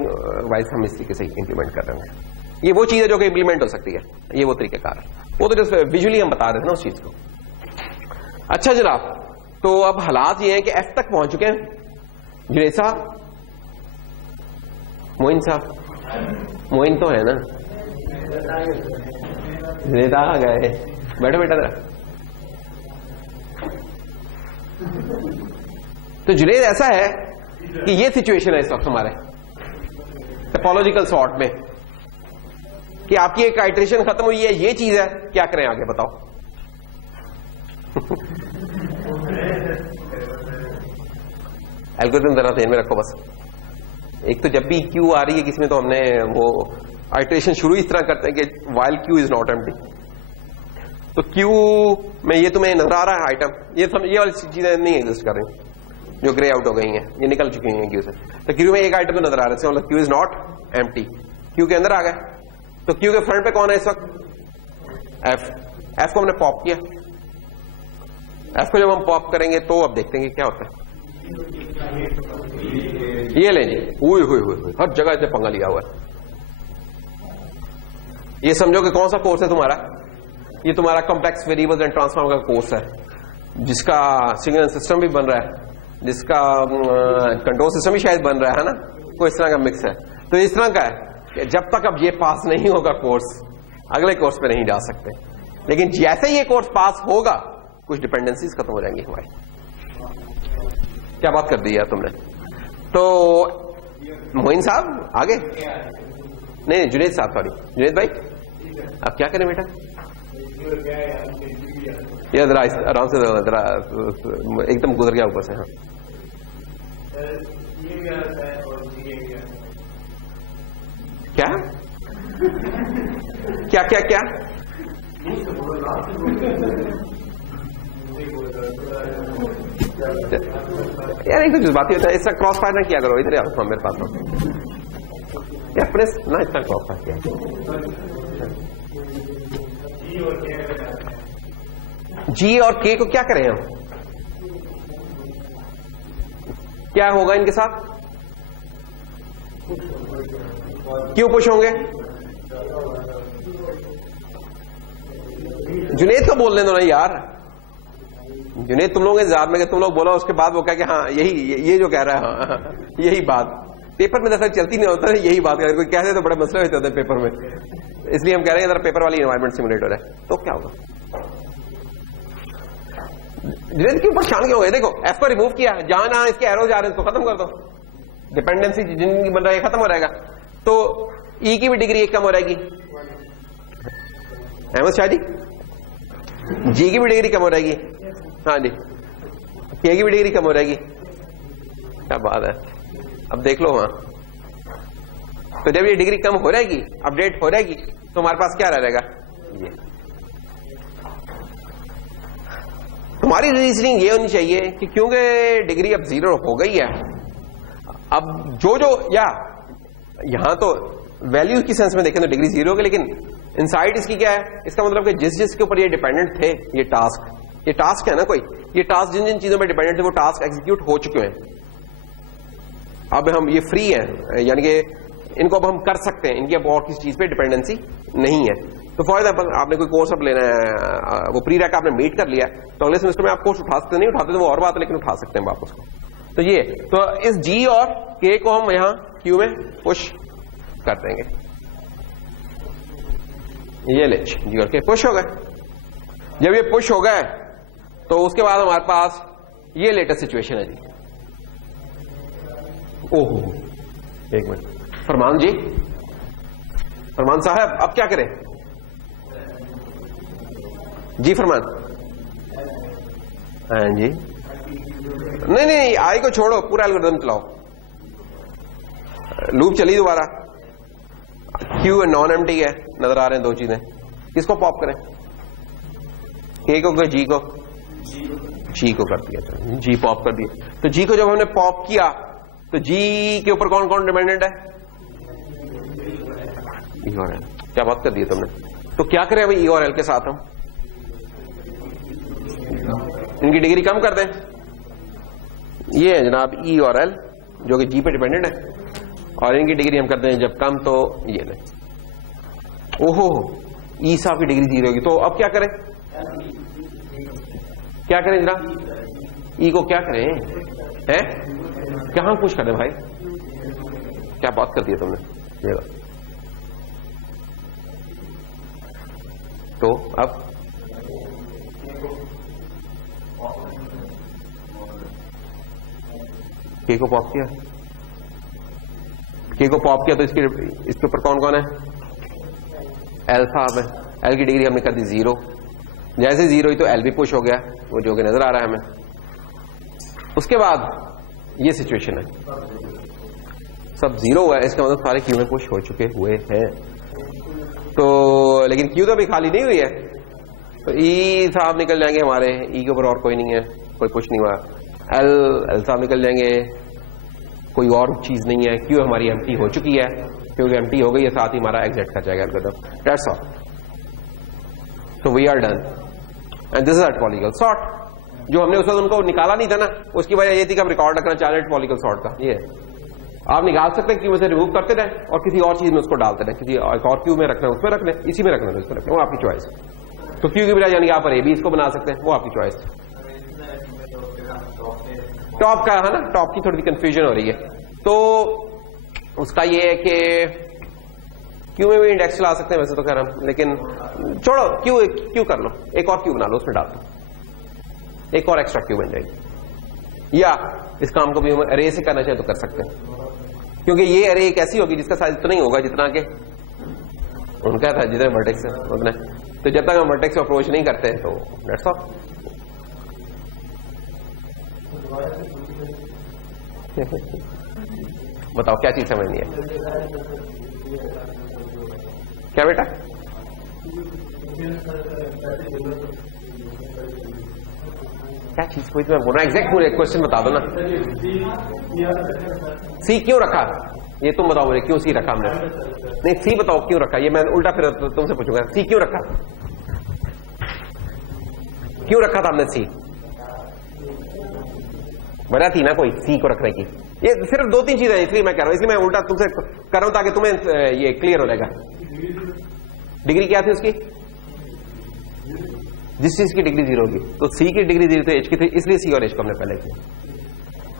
वाइज हम इस तरीके से इंप्लीमेंट कर रहे हैं। ये वो चीज है जो कि इंप्लीमेंट हो सकती है, ये वो तरीकेकार है। वो तो जैसे विजुअली हम बता रहे थे ना उस चीज को। अच्छा जनाब, तो अब हालात ये हैं कि एफ तक पहुंच चुके हैं। जुनैद साहब, मोइन साहब, मोइन तो है ना? जुनैद आ गए, बैठो बेटा जरा। तो जुनैद ऐसा है कि ये सिचुएशन है इस वक्त हमारे टोपोलॉजिकल सॉर्ट में कि आपकी एक आइटरेशन खत्म हुई है, ये चीज है, क्या करें आगे बताओ? एल्गोरिथम जरा ध्यान में रखो बस। एक तो जब भी क्यू आ रही है किसी में, तो हमने वो आइटरेशन शुरू इस तरह करते हैं कि while Q is not empty. तो क्यू में ये तुम्हें नजर आ रहा है आइटम, ये वाली चीजें नहीं एग्जिस्ट कर रही, जो ग्रे आउट हो गई हैं, ये निकल चुकी हैं क्यू से। तो क्यू में एक आइटम तो नजर आ रहा है, Q is not empty. Q के अंदर आ गए, तो क्यू के फ्रंट पे कौन है इस वक्त? एफ। एफ को हमने पॉप किया। एफ को जब हम पॉप करेंगे तो अब देखते हैं क्या होता है। ये ले जी, हुई हर जगह से पंगा लिया हुआ है। ये समझो कि कौन सा कोर्स है तुम्हारा? ये तुम्हारा कॉम्प्लेक्स वेरिएबल्स एंड ट्रांसफॉर्म का कोर्स है, जिसका सिग्नल सिस्टम भी बन रहा है, जिसका कंट्रोल सिस्टम भी शायद बन रहा है ना, कोई इस तरह का मिक्स है। तो इस तरह का है कि जब तक अब ये पास नहीं होगा कोर्स, अगले कोर्स पे नहीं जा सकते। लेकिन जैसे ही ये कोर्स पास होगा, कुछ डिपेंडेंसीज खत्म हो जाएंगी हमारी। क्या बात कर दी है तुमने? तो मोइन साहब आगे, नहीं जुनैद साहब, सॉरी जुनैद भाई, आप क्या करें बेटा? ये जरा आराम से, जरा एकदम गुजर गया ऊपर से। हाँ, क्या क्या क्या क्या? यार एक तो जज्बाती होता है, इसका क्रॉस फायर ना किया करो। इधर आओ मेरे पास अपने ना, इतना क्रॉस फायर किया। जी और के को क्या करें हम? क्या होगा इनके साथ? क्यों पुश होंगे? जुनेद को बोलने दो ना यार, जुनेद तुम लोग इंतजार में, तुम लोग बोला उसके बाद वो कहा कि हाँ यही ये जो कह रहा है, हाँ यही बात पेपर में दरअसल चलती नहीं होता है, यही बात कर कोई कहते तो बड़े मसले होते होते पेपर में, इसलिए हम कह रहे हैं जरा पेपर वाली एनवायरमेंट सिमुलेटर है तो क्या होगा। जुनेद क्यों परेशान क्यों हो गए? देखो एफ को रिमूव किया, जहां जहां इसके एरो जा रहे हैं इसको खत्म कर दो, डिपेंडेंसी जिनकी बन रहा है खत्म हो जाएगा, तो ई की भी डिग्री एक कम हो जाएगी, अहमद शाह जी, जी की भी डिग्री कम हो जाएगी, हाँ जी, के की भी डिग्री कम हो जाएगी, क्या बात है। अब देख लो वहां, तो जब ये डिग्री कम हो जाएगी, अपडेट हो जाएगी, तो हमारे पास क्या रहेगा, ये तुम्हारी रीजनिंग ये होनी चाहिए कि क्योंकि डिग्री अब 0 हो गई है, अब जो या यहां तो वैल्यू की सेंस में देखें तो डिग्री 0 हो गई, लेकिन इनसाइड इसकी क्या है, इसका मतलब कि जिस जिसके ऊपर ये डिपेंडेंट थे, ये टास्क है ना कोई, ये टास्क जिन जिन चीजों पर डिपेंडेंट थे वो टास्क एग्जीक्यूट हो चुके हैं, अब हम ये फ्री हैं, यानी कि इनको अब हम कर सकते हैं, इनकी अब और किसी चीज पे डिपेंडेंसी नहीं है। तो फॉर एग्जाम्पल आपने कोई कोर्स अब लेना है, वो प्री रैक आपने मीट कर लिया, तो अगले सेमेस्टर में आप कोर्स उठा सकते नहीं उठाते तो वो और बात है, लेकिन उठा सकते हैं वापस को। तो ये तो इस जी और के को हम यहां क्यू में पुश कर देंगे, ये ले जी और के पुश हो गए। जब ये पुश हो गए तो उसके बाद हमारे पास ये लेटेस्ट सिचुएशन है जी। ओहो एक मिनट, फरमान जी, फरमान साहब अब क्या करें जी? फरमान, हाँ जी, नहीं आई को छोड़ो, पूरा एल्गोरिथम चलाओ, लूप चली दोबारा, क्यू और नॉन एम्प्टी है, नजर आ रहे हैं दो चीजें, किसको पॉप करें, के को जी को, जी को कर दिया, जी पॉप कर दिया। तो जी को जब हमने पॉप किया तो जी के ऊपर कौन कौन डिपेंडेंट है, ई और एल, क्या बात कर दी तुमने। तो क्या करें अभी ई और एल के साथ हम इनकी डिग्री कम कर दें, ये है जनाब ई और एल जो कि जी पे डिपेंडेंट है, और इनकी डिग्री हम करते हैं जब कम, तो ये ले, ओहो ई साहब की डिग्री 0 होगी, तो अब क्या करें, क्या करें जनाब, ई को क्या करें, हैं कहां पुश कर दे भाई, क्या बात कर दी तुमने ये। तो अब के को पॉप किया, के को पॉप किया तो इसके ऊपर कौन कौन है, एल साहब है, एल की डिग्री हमने कर दी 0, जैसे 0 हुई तो एल भी पुश हो गया, वो जो कि नजर आ रहा है हमें। उसके बाद ये सिचुएशन है, सब 0 हुआ है, इसका मतलब सारे क्यू में पुश हो चुके हुए हैं, तो लेकिन क्यू तो अभी खाली नहीं हुई है, तो ई साहब निकल जाएंगे हमारे, ई के ऊपर और कोई नहीं है, कोई पुश नहीं हुआ, एल साहब निकल जाएंगे, कोई और चीज नहीं है, क्यू हमारी एम्प्टी हो चुकी है, क्योंकि एम्प्टी हो गई है, साथ ही हमारा एग्जिट कर जाएगा एल्गोरिथम, दैट्स ऑल। तो we are done and this is a topological sort. जो हमने उस वक्त उनको निकाला नहीं था ना, उसकी वजह ये थी कि हम रिकॉर्ड रखना चाह रहे हैं टॉपोलॉजिकल सॉर्ट का। ये आप निकाल सकते हैं, क्यू में से रिमूव करते रहे और किसी और चीज में उसको डालते रहे, किसी एक और क्यू में रखना है उसमें रख लें, इसी में रखना है उसमें रखना, वो आपकी चॉइस। तो क्यू की बजाय यानी आप पर ए भी इसको बना सकते हैं, वो आपकी चॉइस। टॉप का है ना, टॉप की थोड़ी सी कंफ्यूजन हो रही है, तो उसका ये है कि क्यू में भी इंडेक्स ला सकते हैं वैसे तो कह रहा हूं, लेकिन छोड़ो, क्यू कर लो, एक और क्यू बना लो, उसमें डाल दो, एक और एक्स्ट्रा क्यू बन जाएगी। या इस काम को भी हम अरे से करना चाहे तो कर सकते हैं, क्योंकि ये अरे एक ऐसी होगी जिसका साइज इतना ही होगा जितना के उनका था, जितने वर्टेक्स है उतना। तो जब तक हम वर्टेक्स को अप्रोच नहीं करते तो दैट्स ऑल। बताओ क्या चीज समझनी है, क्या बेटा? क्या चीज कोई तो मैं बोल रहा, एग्जैक्ट मुझे क्वेश्चन बता दो ना। सी क्यों रखा, ये तुम बताओ मुझे, क्यों सी रखा हमने? नहीं सी बताओ क्यों रखा, ये मैं उल्टा फिर तुमसे पूछूंगा, सी क्यों रखा, क्यों रखा था हमने सी? वजह थी ना कोई सी को रखने की, ये सिर्फ 2-3 चीजें, इसलिए मैं कह रहा हूं, इसलिए मैं उल्टा तुमसे कर रहा हूं ताकि तुम्हें ये क्लियर हो जाएगा। डिग्री क्या थी उसकी? जिस चीज की डिग्री 0 होगी, तो सी की डिग्री 0 थी, एच की थी, इसलिए सी और एच को हमने पहले किया।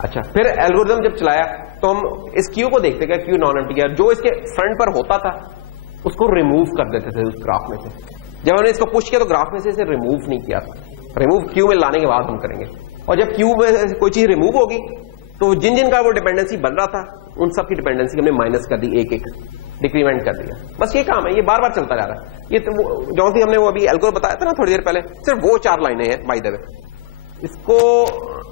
अच्छा, फिर एल्गोरिथम जब चलाया तो हम इस क्यू को देखते हैं, क्यू नॉन इंटीजर जो इसके फ्रंट पर होता था उसको रिमूव कर देते थे उस ग्राफ में से। जब हमने इसको पुश किया तो ग्राफ में से इसे रिमूव नहीं किया था, रिमूव क्यू में लाने के बाद हम करेंगे। और जब क्यू में कोई चीज रिमूव होगी तो जिन जिन का वो डिपेंडेंसी बन रहा था उन सब की डिपेंडेंसी हमने माइनस कर दी, एक एक डिक्रीमेंट कर दिया। बस ये काम है, ये बार बार चलता जा रहा है। ये तो जो सी हमने वो अभी एल्गोरिथम बताया था ना थोड़ी देर पहले, सिर्फ वो 4 लाइनें हैं बाय द वे। इसको,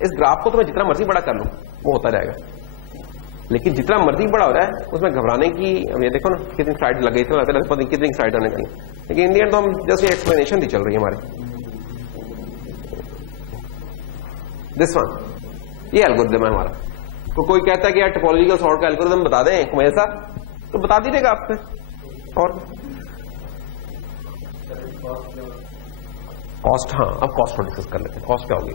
इस ग्राफ को तो मैं जितना मर्जी बड़ा कर लूं वो होता जाएगा, लेकिन जितना मर्जी बड़ा हो रहा है उसमें घबराने की, अब ये देखो ना कितनी स्लाइड लग गई थी, लगता है पता नहीं कितनी स्लाइड आने वाली, लेकिन इन द एंड तो हम जस्ट एक्सप्लेनेशन ही चल रही है हमारी। दिस वन, ये एल्गोरिथम है हमारा। तो कोई कहता है कि यार टोपोलॉजिकल सॉर्ट का एल्गोरिथम बता दें कुमैर साहब, तो बता दीजिएगा आपसे। और कॉस्ट, हाँ अब कॉस्ट को डिस्कस कर लेते हैं। कॉस्ट क्या होगी,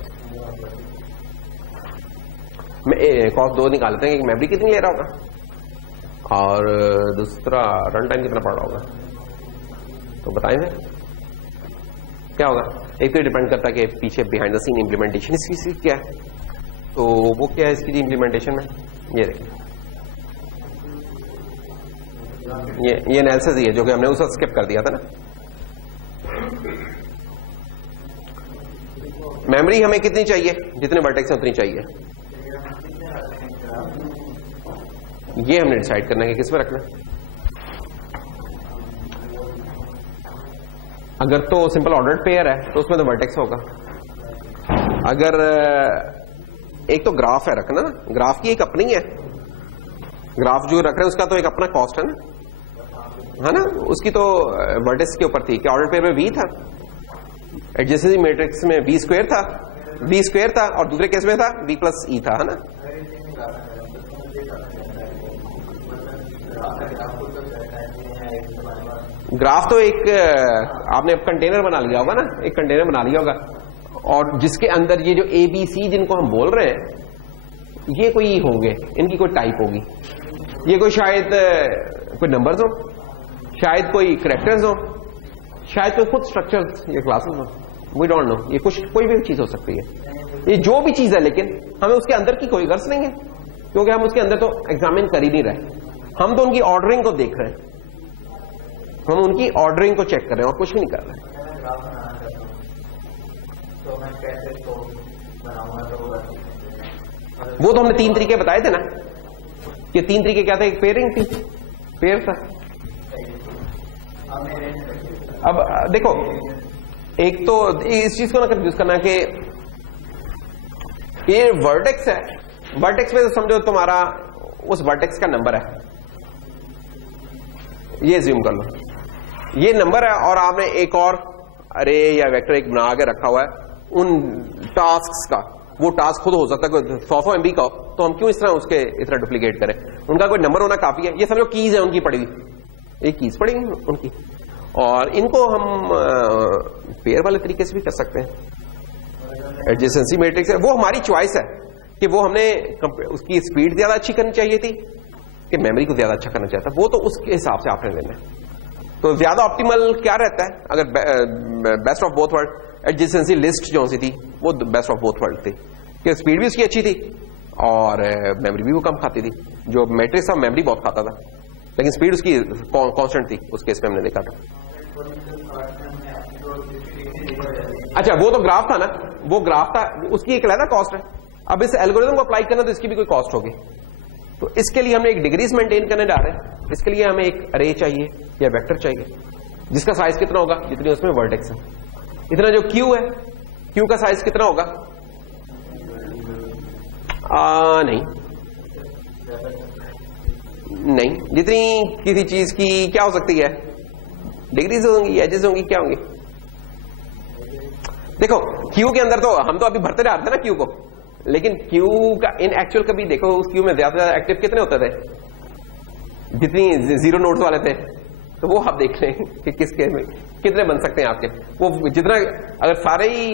कॉस्ट 2 निकाल लेते हैं कि मेमोरी कितनी ले रहा होगा और दूसरा रन टाइम कितना पड़ रहा होगा। तो बताएं क्या होगा। एक तो डिपेंड करता है कि पीछे बिहाइंड द सीन इंप्लीमेंटेशन इसकी क्या है, तो वो क्या है इसकी इंप्लीमेंटेशन में। ये देखिए, ये एनालिसिस ही है जो कि हमने उसे स्किप कर दिया था ना। मेमोरी हमें कितनी चाहिए, जितने वर्टेक्स हैं उतनी चाहिए। ये हमने डिसाइड करना है कि किस में रखना है। अगर तो सिंपल ऑर्डर्ड पेयर है तो उसमें तो वर्टेक्स होगा। अगर एक तो ग्राफ है रखना, ग्राफ की एक अपनी है, ग्राफ जो रख रहे हैं उसका तो एक अपना कॉस्ट है ना, उसकी तो वर्टेक्स के ऊपर थी कि ऑर्डर पेयर में वी था, एडजेसेंसी मैट्रिक्स में वी स्क्वायर था और दूसरे केस में था वी प्लस ई था, है ना। ग्राफ तो एक आपने कंटेनर बना लिया होगा ना, एक कंटेनर बना लिया होगा और जिसके अंदर ये जो ए बी सी जिनको हम बोल रहे हैं ये कोई होंगे, इनकी कोई टाइप होगी, ये कोई शायद कोई नंबर्स हो, शायद कोई कैरेक्टर्स हो, शायद कोई खुद स्ट्रक्चर्स या क्लासेस हो, वी डोंट नो। ये कुछ कोई भी चीज हो सकती है, ये जो भी चीज है, लेकिन हमें उसके अंदर की कोई गर्ज नहीं है क्योंकि हम उसके अंदर तो एग्जामिन कर ही नहीं रहे, हम तो उनकी ऑर्डरिंग को देख रहे हैं, हम उनकी ऑर्डरिंग को चेक कर रहे हैं और कुछ भी नहीं कर रहे हैं। वो तो हमने 3 तरीके बताए थे ना, कि 3 तरीके क्या थे, एक पेयरिंग थी, पेयर था। अब देखो, एक तो इस चीज को ना कंफ्यूज करना कि ये वर्टेक्स है, वर्टेक्स में तो समझो तुम्हारा उस वर्टेक्स का नंबर है, ये ज्यूम कर लो, ये नंबर है और आपने एक और अरे या वेक्टर एक बना के रखा हुआ है उन टास्क्स का, वो टास्क खुद हो सकता है 100 MB का, तो हम क्यों इस तरह इतना डुप्लीकेट करें, उनका कोई नंबर होना काफी है। ये समझो कीज है उनकी पड़ी हुई, एक कीज पड़ी उनकी, और इनको हम पेयर वाले तरीके से भी कर सकते हैं। एडजेसेंसी मैट्रिक्स है, वो हमारी चॉइस है कि वो हमने उसकी स्पीड ज्यादा अच्छी करनी चाहिए थी कि मेमोरी को ज्यादा अच्छा करना चाहता, वो तो उसके हिसाब से आपने लेना है। तो ज्यादा ऑप्टिमल क्या रहता है, अगर best of both world, adjacency list जो सी थी वो बेस्ट ऑफ बोथ वर्ल्ड थी कि स्पीड भी उसकी अच्छी थी और मेमोरी भी वो कम खाती थी। जो मैट्रिक्स था मेमोरी बहुत खाता था लेकिन स्पीड उसकी कांस्टेंट थी, उस केस में हमने देखा था। अच्छा, वो तो ग्राफ था ना, वो ग्राफ था, उसकी एक अलग कॉस्ट है। अब इस एल्गोरिथम को अप्लाई करना तो इसकी भी कोई कॉस्ट होगी, तो इसके लिए हमने एक डिग्रीज मेंटेन करने जा रहे हैं। इसके लिए हमें एक अरे चाहिए या वेक्टर चाहिए जिसका साइज कितना होगा, जितनी उसमें वर्टेक्स है, इतना जो क्यू है, क्यू का साइज कितना होगा, नहीं, जितनी किसी चीज की क्या हो सकती है, डिग्रीज होंगी, एजेस होंगी, क्या होंगी। देखो क्यू के अंदर तो हम तो अभी भरते जा रहे थे ना क्यू को, लेकिन क्यू का इन एक्चुअल कभी देखो उस क्यू में ज्यादा से ज्यादा एक्टिव कितने होते थे, जितनी 0 नोड्स वाले थे, तो वो आप देख लें कि किसके में कितने बन सकते हैं आपके। वो जितना अगर सारे ही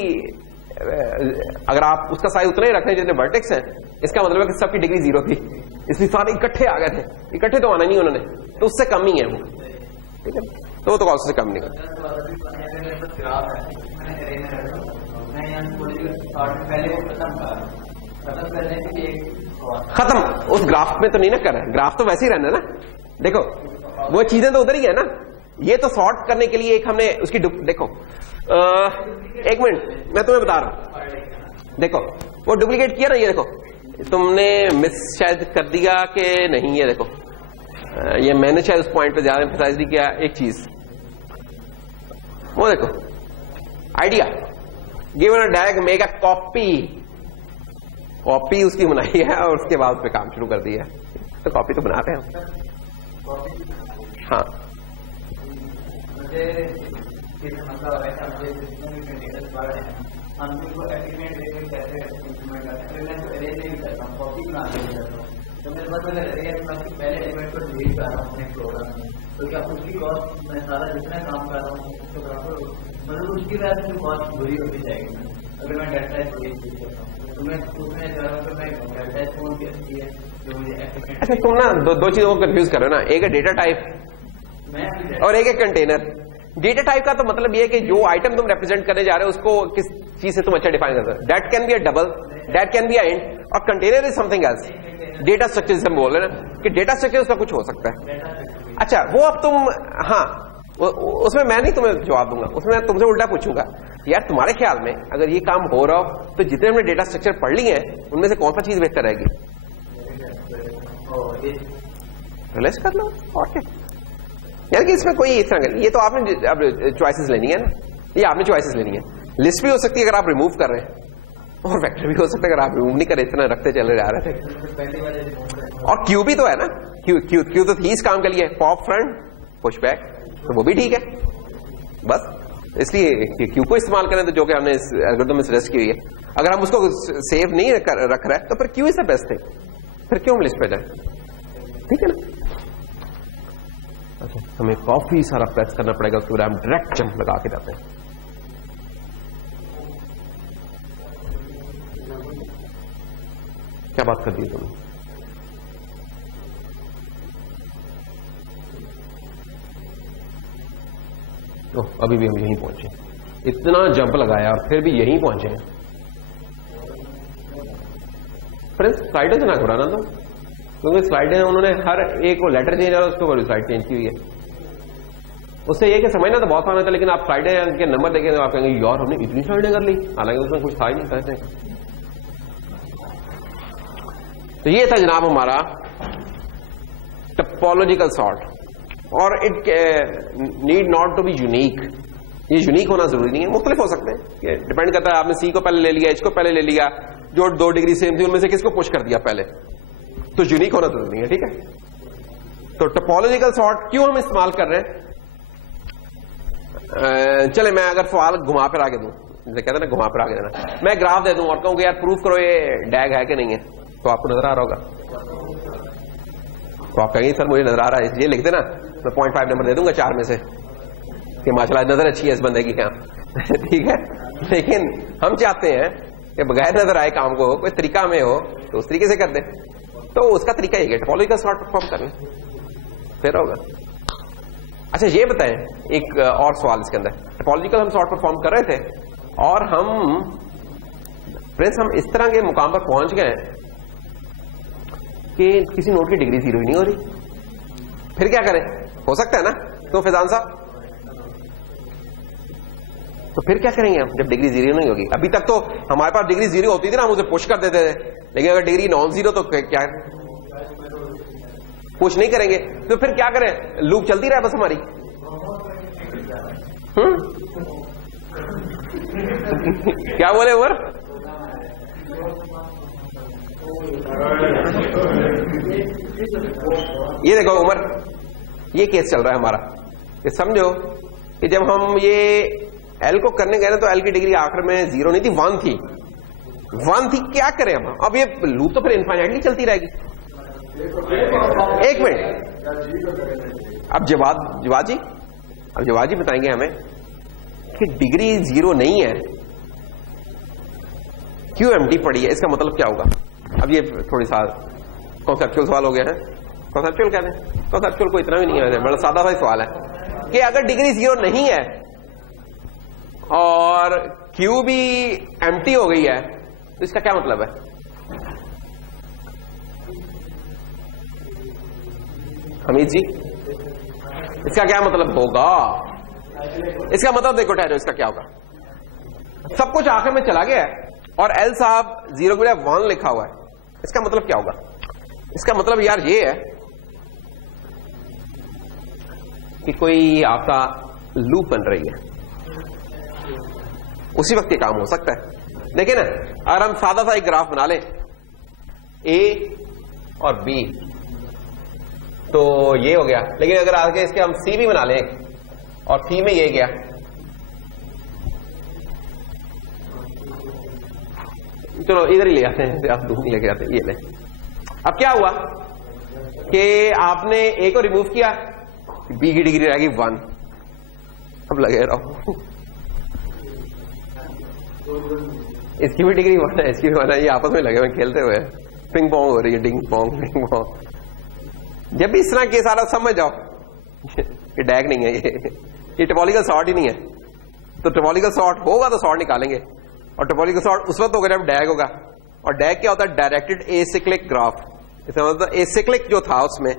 अगर आप उसका साइज उतना ही रखें जितने वर्टेक्स हैं, इसका मतलब है कि सबकी डिग्री 0 थी, इसलिए सारे इकट्ठे आ गए थे, इकट्ठे तो आना नहीं उन्होंने, तो उससे कम ही है वो, ठीक है। तो वो तो कॉस्ट से कम नहीं करता। खत्म उस ग्राफ में तो नहीं ना कर रहा है, ग्राफ तो वैसे ही रहना ना। देखो वो चीजें तो उधर ही है ना, ये तो सॉर्ट करने के लिए एक हमने उसकी देखो एक मिनट मैं तुम्हें बता रहा हूं, देखो वो डुप्लीकेट किया ना, ये देखो तुमने मिस शायद कर दिया कि नहीं, ये देखो ये मैंने शायद उस पॉइंट पे ज्यादा एम्फसाइज नहीं किया। एक चीज वो देखो idea given a डैग make a copy उसकी बनाई है और उसके बाद उस पर काम शुरू कर दिया है, तो कॉपी तो बनाते हैं हाँ। तो मेरे पास पहले एलिमेंट को डिलीट कर रहा हूँ अपने प्रोग्राम में, तो क्या उसकी कॉस्ट मैं सारा जितना काम कर रहा हूँ मतलब उसकी वजह से कॉस्ट बुरी होती जाएगी। अगर मैं डेटा टाइप डिलीट करता हूँ तो मैं उसमें जा रहा हूँ कि मैं डेटा टाइप कौन सी अच्छी है जो मुझे एफिशिएंट। अच्छा तुम ना दो चीजों को कंफ्यूज कर रहे हो ना, एक है डेटा टाइप और एक है कंटेनर। डेटा टाइप का तो मतलब ये है कि जो आइटम तुम रिप्रेजेंट करने जा रहे हो उसको किस चीज से तुम अच्छा डिफाइन करते हो। That can be a double, that can be a int, और container is something else. Data structure से हम बोल रहे हैं ना कि डेटा स्ट्रक्चर उसका कुछ हो सकता है। अच्छा वो अब तुम हाँ उसमें मैं नहीं तुम्हें जवाब दूंगा, उसमें मैं तुमसे उल्टा पूछूंगा यार तुम्हारे ख्याल में अगर ये काम हो रहा हो तो जितने हमने डेटा स्ट्रक्चर पढ़ लिए हैं उनमें से कौन सा चीज बेहतर रहेगी? रियलाइज कर लो और क्या, यार कि इसमें कोई इस तरह ये तो आपने अब चॉइसेस लेनी है ना, ये आपने चॉइसेस लेनी है। लिस्ट भी हो सकती है अगर आप रिमूव कर रहे हैं, और वेक्टर भी हो सकता है अगर आप रिमूव नहीं करे, इतना रखते चले जा रहे थे। और क्यू भी तो है ना, क्यू तो थी इस काम के लिए, पॉप फ्रंट पुश बैक, तो वो भी ठीक है। बस इसलिए क्यू को इस्तेमाल करें तो जो कि हमने एल्गोरिथम में सजेस्ट की है। अगर हम उसको सेव नहीं रख रहे तो फिर Q is the best thing, फिर क्यों हम लिस्ट पे जाए, ठीक है ना। अच्छा हमें काफी सारा प्रेस करना पड़ेगा, उसके बाद हम डायरेक्ट जंप लगा के जाते हैं। क्या बात कर दी तुमने? तो अभी भी हम यहीं पहुंचे, इतना जंप लगाया और फिर भी यहीं पहुंचे हैं। फ्रेंड्स स्लाइडर से ना घबराना तो, क्योंकि स्लाइडें उन्होंने हर एक वो लेटर चेंज और उसके ऊपर स्लाइड चेंज की हुई है। उससे ये कि समझना तो बहुत आना था, लेकिन आप स्लाइडें के नंबर देखेंगे तो आप कहेंगे यार हमने इतनी स्लाइडें कर ली, हालांकि उसमें कुछ था ही नहीं कहते। तो ये था जनाब हमारा टोपोलॉजिकल सॉर्ट, और it need not to be unique. ये यूनिक होना जरूरी नहीं है, मुख्तलिफ हो सकते हैं, ये डिपेंड करता है आपने सी को पहले ले लिया, एच को पहले ले लिया, जो 2 डिग्री सेम थी उनमें से किसको पुश कर दिया पहले, तो यूनिक होना जरूरी नहीं है, ठीक है। तो टोपोलॉजिकल सॉर्ट क्यों हम इस्तेमाल कर रहे हैं? चले मैं अगर सवाल घुमा फिर आगे दूं, जैसे कहते हैं ना घुमा फिर आगे देना, मैं ग्राफ दे दूं और कहूं कि यार प्रूफ करो ये डैग है कि नहीं है, तो आपको नजर आ रहा होगा, तो आप कहेंगे सर मुझे नजर आ रहा है, ये लिख देना, मैं 0.5 नंबर दे दूंगा 4 में से कि माशाल्लाह नजर अच्छी है इस बंदे की, क्या ठीक है। लेकिन हम चाहते हैं कि बगैर नजर आए काम को कोई तरीका में हो तो उस तरीके से कर दे, तो उसका तरीका ही है टोपोलॉजिकल सॉर्ट परफॉर्म करना, फिर होगा। अच्छा ये बताएं एक और सवाल इसके अंदर, टोपोलॉजिकल हम सॉर्ट परफॉर्म कर रहे थे और हम फ्रेंड्स हम इस तरह के मुकाम पर पहुंच गए कि किसी नोड की डिग्री 0 ही नहीं हो रही, फिर क्या करें? हो सकता है ना, तो फैजान साहब तो फिर क्या करेंगे हम जब डिग्री 0 नहीं होगी? अभी तक तो हमारे पास डिग्री 0 होती थी ना, हम उसे पुश कर देते थे, लेकिन अगर डिग्री नॉन 0 तो क्या पुश नहीं करेंगे, तो फिर क्या करें? लूप चलती रहे बस हमारी। क्या बोले उमर? ये देखो उमर, ये केस चल रहा है हमारा, ये समझो कि जब हम ये एल को करने गए ना तो एल की डिग्री आखिर में 0 नहीं थी, 1 थी, 1 थी। क्या करें हम? अब ये लूप तो फिर इनफाइनाइटली चलती रहेगी। एक मिनट, अब जवाब जी बताएंगे हमें कि डिग्री 0 नहीं है, क्यों एमडी पड़ी है, इसका मतलब क्या होगा? अब ये थोड़ी सा कॉन्सेप्चुअल सवाल हो गया है, कॉन्सेप्चुअल कहते हैं, कॉन्सेप्चुअल को इतना भी नहीं है, बड़ा सादा सा सवाल है। कि अगर डिग्री 0 नहीं है और क्यू भी एम्प्टी हो गई है तो इसका क्या मतलब है? हमीद जी, इसका क्या मतलब होगा? इसका मतलब देखो ठहरो, इसका क्या होगा? सब कुछ आखिर में चला गया है और एल साहब 0 लिखा हुआ है। इसका मतलब क्या होगा? इसका मतलब यार ये है कि कोई आपका लूप बन रही है, उसी वक्त ये काम हो सकता है। देखिए ना, अगर हम सादा सा एक ग्राफ बना लें ए और बी तो ये हो गया, लेकिन अगर आगे इसके हम सी भी बना लें और सी में ये गया, चलो इधर ही ले आते हैं, आप दूर लेके आते हैं, ये ले। अब क्या हुआ कि आपने ए को रिमूव किया, बी की डिग्री रहेगी 1। अब लगे रहो, इसकी भी डिग्री 1 है, इसकी भी 1 है, ये आपस में लगे हुए खेलते हुए पिंग पोंग हो रही है, डिंग पोंग पिंग पोंग। जब भी इस तरह के सारा समझ जाओ ये डैग नहीं है, ये टोपोलॉजिकल सॉर्ट ही नहीं है। तो टोपोलॉजिकल सॉर्ट होगा तो सॉर्ट निकालेंगे, और टोपोलॉजिकल सॉर्ट उस वक्त होगा जब डैग होगा। और डैग क्या होता है? Directed acyclic graph. इसका मतलब एसिक्लिक जो था उसमें,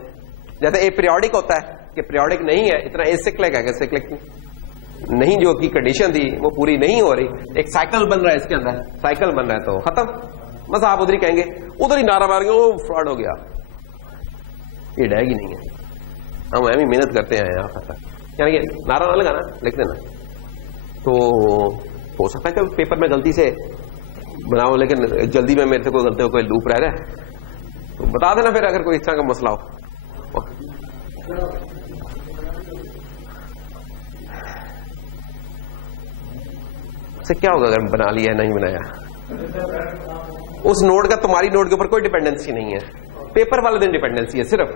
जैसे ए पीरियोडिक होता है कि पीरियोडिक नहीं है, इतना एसिक्लिक है कि साइक्लिक नहीं, जो की कंडीशन थी वो पूरी नहीं हो रही, एक साइकिल बन रहा है इसके अंदर, साइकिल बन रहा है तो खत्म। बस आप उधर ही कहेंगे, उधर ही नारा मारेंगे, वो फ्रॉड हो गया, ये डैग ही नहीं है। हम ऐसी मेहनत करते हैं यहाँ पर, यानी कि नारा ना लगाना, लिख देना। तो हो सकता है कि पेपर में गलती से बनाओ, लेकिन जल्दी में मेरे से कोई गलती हो, कोई लूप रह रहा है तो बता देना फिर, अगर कोई इस तरह का मसला हो। से क्या होगा अगर बना लिया नहीं बनाया? उस नोड का तुम्हारी नोड के ऊपर कोई डिपेंडेंसी नहीं है, पेपर वाले दिन डिपेंडेंसी है सिर्फ,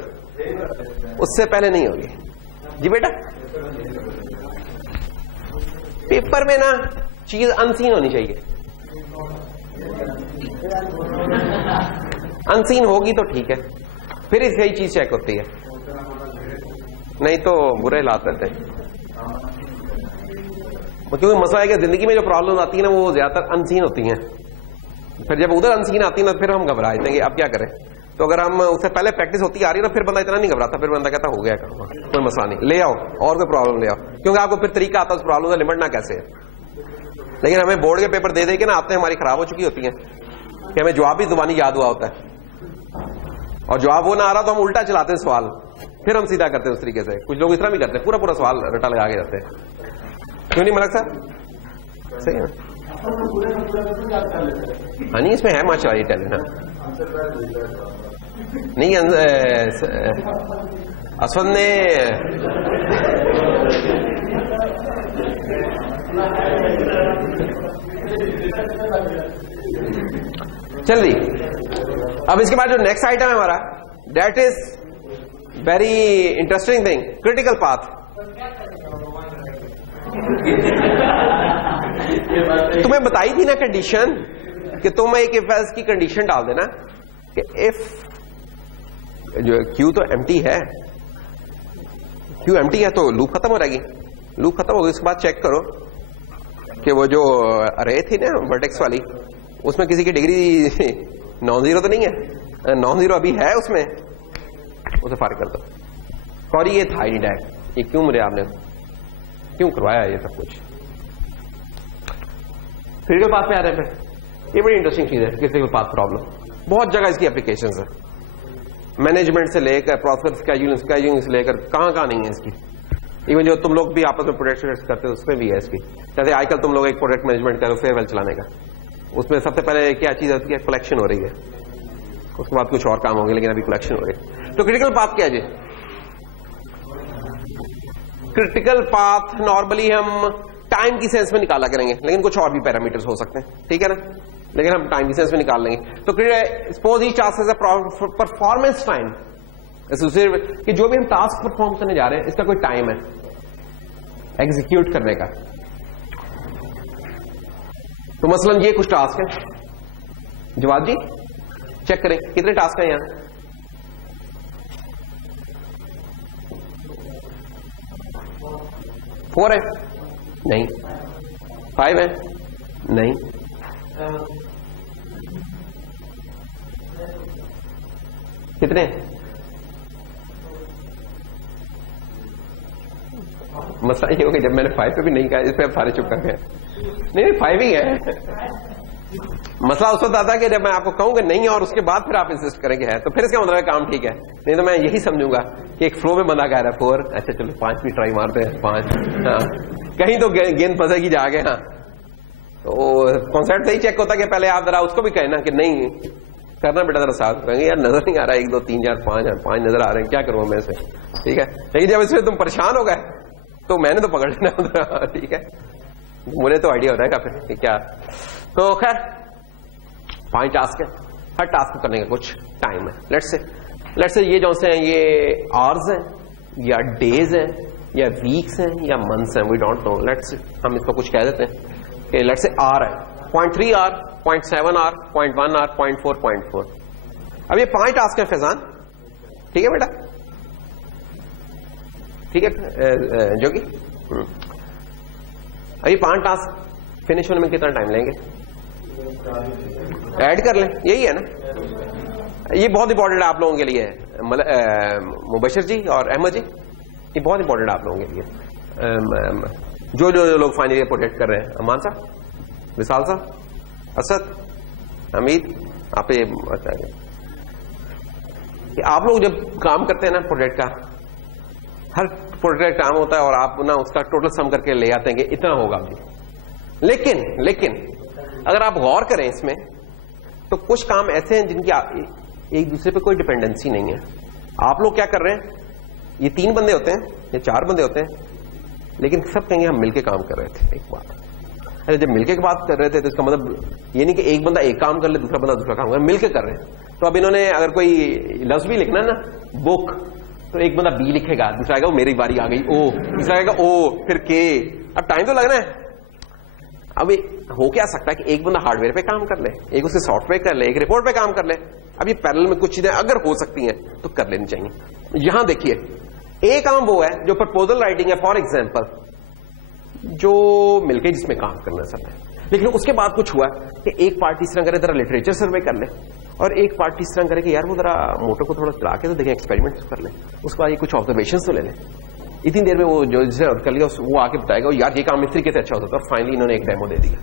उससे पहले नहीं होगी। जी बेटा, पेपर में ना चीज अनसीन होनी चाहिए, अनसीन होगी तो ठीक है, फिर इसकी चीज चेक होती है, नहीं तो बुरे हालात रहते हैं। क्योंकि मसला है कि जिंदगी में जो प्रॉब्लम आती है ना वो ज्यादातर अनसीन होती हैं, फिर जब उधर अनसीन आती है ना फिर हम घबरा जाते हैं, अब क्या करें। तो अगर हम उससे पहले प्रैक्टिस होती आ रही है ना, फिर बंदा इतना नहीं घबराता, फिर बंदा कहता हो गया काम, कोई मसला नहीं, ले आओ और कोई प्रॉब्लम ले आओ, क्योंकि आपको फिर तरीका आता है उस प्रॉब्लम से निपटना कैसे है। लेकिन हमें बोर्ड के पेपर दे दे के ना आते हमारी खराब हो चुकी होती है कि हमें जवाब भी जुबानी याद हुआ होता है, और जवाब वो ना आ रहा तो हम उल्टा चलाते हैं सवाल, फिर हम सीधा करते हैं उस तरीके से। कुछ लोग इस तरह भी करते हैं, पूरा पूरा सवाल रटा लगा के जाते हैं। क्यों नहीं मलक साहब? सही है। हाँ नहीं, इसमें है माशाल्लाह ये टैलेंट। नहीं असद ने चल दी। अब इसके बाद जो नेक्स्ट आइटम है हमारा, that is very interesting thing, critical path. तुम्हें बताई थी ना कंडीशन कि तुम एक इफ एल्स की कंडीशन डाल देना कि इफ जो क्यू तो एम्प्टी है, क्यू एम्प्टी है तो लूप खत्म हो जाएगी, लूप खत्म होगी। उसके बाद चेक करो कि वो जो अरे थी ना वर्टेक्स वाली, उसमें किसी की डिग्री नॉन जीरो तो नहीं है, नॉन जीरो अभी है उसमें, उसे फार कर दो। सॉरी ये था ही डैग, ये क्यों मुझे आपने क्यों करवाया ये सब कुछ। क्रिटिकल पाथ पे आ रहे हैं, ये बड़ी इंटरेस्टिंग चीज है क्रिटिकल पाथ प्रॉब्लम, बहुत जगह इसकी एप्लीकेशंस है, मैनेजमेंट से लेकर प्रोसेस स्केड्यूलिंग से लेकर कहां कहां नहीं है इसकी। इवन जो तुम लोग भी आपस में प्रोजेक्ट करते हो उसमें भी है इसकी। जैसे आजकल तुम लोग एक प्रोजेक्ट मैनेजमेंट करो फेयरवेल चलाने का, उसमें सबसे पहले क्या चीज होती है? कलेक्शन हो रही है, उसके बाद कुछ और काम होंगे, लेकिन अभी कलेक्शन हो रही है। तो क्रिटिकल पाथ क्या है? क्रिटिकल पाथ नॉर्मली हम टाइम की सेंस में निकाला करेंगे, लेकिन कुछ और भी पैरामीटर्स हो सकते हैं, ठीक है ना, लेकिन हम टाइम की सेंस में निकाल लेंगे। तो suppose each task is a performance time, कि जो भी हम टास्क परफॉर्म करने जा रहे हैं इसका कोई टाइम है एग्जीक्यूट करने का। तो मसलन ये कुछ टास्क है, जवाब जी चेक करें कितने टास्क हैं यहां। 4 है? नहीं। 5 है? नहीं। कितने? मसला ये हो गया जब मैंने 5 पे भी नहीं कहा, इस पे अब सारे चुप कर गए। नहीं 5 ही है। मसला उस वक्त आता है कि जब मैं आपको कहूंगा नहीं और उसके बाद फिर आप इंसिस्ट करेंगे है, तो फिर इसका मतलब काम ठीक है। नहीं तो मैं यही समझूंगा कि एक फ्लो में बंदा कह रहा है 4, अच्छा चलो 5 भी ट्राई मारते हैं, 5। हाँ, कहीं तो गेंद फंसेगी जाके। हाँ, तो कॉन्सेप्ट सही चेक होता है कि पहले आप जरा उसको भी कहें ना कि नहीं करना बेटा, जरा साथ कहेंगे यार नजर नहीं आ रहा है, 1 2 3 4 5 नजर आ रहे हैं, क्या करूं मैं इसे, ठीक है। लेकिन जब इसमें तुम परेशान हो गए तो मैंने तो पकड़ लेना, ठीक है। मुझे तो आइडिया हो रहा है फिर क्या। तो खैर 5 टास्क है, हर टास्क को करने का कुछ टाइम है। लेट्स से ये जो से हैं ये आवर्स हैं या डेज हैं या वीक्स हैं या मंथ्स हैं, वी डोंट नो। लेट्स हम इसको कुछ कह देते हैं कि लेट्स से आर है, 0.3 आर, 0.7 आर, 0.1 आर, 0.4, 0.4। अब ये 5 टास्क है फैजान, ठीक है बेटा, ठीक है जोगी। अभी 5 टास्क फिनिश होने में कितना टाइम लेंगे? ऐड कर लें, यही है ना। ये बहुत इंपॉर्टेंट है आप लोगों के लिए, मुबशर जी और अहमद जी, ये बहुत इंपॉर्टेंट है आप लोगों के लिए। जो लोग फाइनल ईयर प्रोटेक्ट कर रहे हैं, अमान साहब, विशाल साहब, असद, हमीद, आप ये बताइए कि आप लोग जब काम करते हैं ना प्रोजेक्ट का, हर प्रोजेक्ट काम होता है और आप ना उसका टोटल सम करके ले आते हैं कि इतना होगा अभी। लेकिन अगर आप गौर करें इसमें तो कुछ काम ऐसे हैं जिनकी एक दूसरे पे कोई डिपेंडेंसी नहीं है। आप लोग क्या कर रहे हैं, ये 3 बंदे होते हैं या 4 बंदे होते हैं, लेकिन सब कहेंगे हम मिलके काम कर रहे थे। एक बात, अरे जब मिलके बात कर रहे थे तो इसका मतलब ये नहीं कि एक बंदा एक काम कर ले, दूसरा बंदा दूसरा काम कर, मिलके कर रहे हैं। तो अब इन्होंने अगर कोई लफ्ज भी लिखना है ना, बुक, तो एक बंदा बी लिखेगा, दूसरा आएगा मेरी बारी आ गई ओ, दूसरा आएगा ओ, फिर के। अब टाइम तो लगना है। अब हो क्या सकता है कि एक बंदा हार्डवेयर पे काम कर ले, एक उसके सॉफ्टवेयर कर ले, एक रिपोर्ट पे काम कर ले। अब ये पैरेलल में कुछ चीजें अगर हो सकती हैं तो कर लेनी चाहिए। यहां देखिए एक काम वो है जो प्रपोजल राइटिंग है, फॉर एग्जाम्पल, जो मिलके जिसमें काम करना सब है। लेकिन उसके बाद कुछ हुआ कि एक पार्टी इस तरह करे जरा लिटरेचर सर्वे कर ले, और एक पार्टी इस तरह करे कि यार वो जरा मोटर को थोड़ा चला के तो देखें, एक्सपेरिमेंट कर ले, उसके बाद ये कुछ ऑब्जर्वेशन तो ले लें। इतनी देर में वो जो जिसे कर लिया वो आके बताएगा यार ये काम इस तरीके से अच्छा होता था, और फाइनली इन्होंने एक डेमो दे दिया।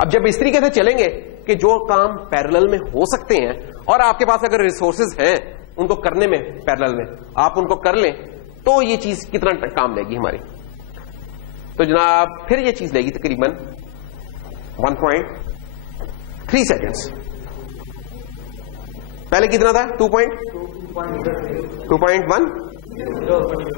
अब जब इस तरीके से चलेंगे कि जो काम पैरेलल में हो सकते हैं और आपके पास अगर रिसोर्सेज हैं उनको करने में, पैरेलल में आप उनको कर लें, तो ये चीज कितना काम लेगी हमारी। तो जनाब फिर ये चीज लेगी तकरीबन 1.3 सेकेंड्स। पहले कितना था? 2.1,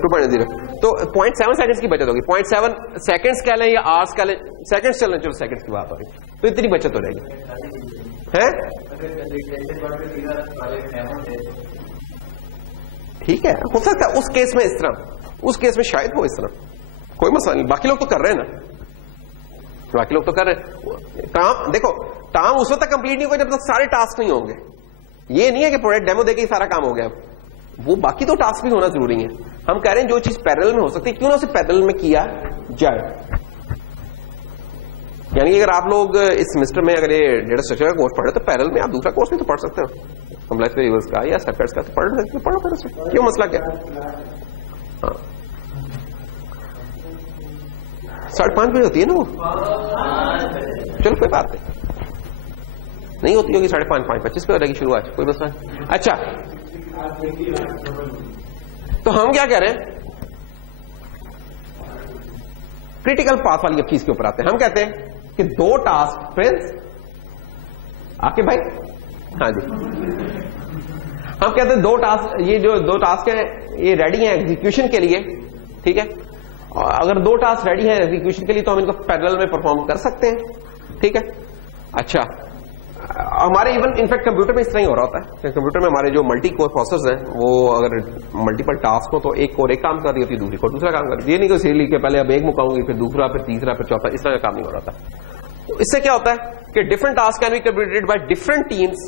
2.0। तो 0.7 सेकंड्स की बचत होगी। 0.7 सेकंड्स कह लें या आवर्स कह लें, सेकंड्स चल लें, चलो सेकंड्स की बात होगी, तो इतनी बचत हो जाएगी है। ठीक है, हो सकता है उस केस में इस तरह, उस केस में शायद हो इस तरह, कोई मसला नहीं। बाकी लोग तो कर रहे हैं ना, बाकी लोग तो कर रहे हैं काम। देखो काम उस वक्त तक कंप्लीट नहीं होगा जब तक सारे टास्क नहीं होंगे। ये नहीं है कि प्रोडक्ट डेमो देके ही सारा काम हो गया, वो बाकी तो टास्क भी होना जरूरी है। हम कह रहे हैं जो चीज पैरेलल में हो सकती है क्यों ना उसे पैरेलल में किया जाए। यानी कि अगर आप लोग इस सेमेस्टर में अगर ये डेटा स्ट्रक्चर का कोर्स पढ़ रहे तो पैरेलल में आप दूसरा कोर्स भी तो पढ़ सकते हो, कॉम्प्लेक्स वेरिएबल्स का या सर्किट्स का, तो पढ़ सकते हो, पढ़ो, क्यों मसला क्या। हाँ 5:30 बजे होती है ना वो, चलो कोई बात नहीं होती होगी, 5:30 5:25 पे हो जाएगी शुरुआत, कोई मसला नहीं। अच्छा तो हम क्या कह रहे हैं, क्रिटिकल पाथ वाली चीज के ऊपर आते हैं। हम कहते हैं कि 2 टास्क फ्रेंड्स आके भाई, हाँ जी, हम कहते हैं 2 टास्क, ये जो 2 टास्क है ये रेडी है एग्जीक्यूशन के लिए, ठीक है। और अगर 2 टास्क रेडी है एग्जीक्यूशन के लिए तो हम इनको पैरेलल में परफॉर्म कर सकते हैं, ठीक है। अच्छा हमारे इवन इनफैक्ट कंप्यूटर में इस तरह ही हो रहा होता है। कंप्यूटर में हमारे जो मल्टी कोर प्रोसेसर्स हैं वो अगर मल्टीपल टास्क हो तो एक कोर एक काम कर रही होती है, दूसरी कोर दूसरा काम कर रही है। ये नहीं कि सीरियली के पहले अब एक मुकाऊंगी फिर दूसरा फिर तीसरा फिर चौथा, इस तरह का काम नहीं हो रहा था। तो इससे क्या होता है कि different task can be completed by different teams.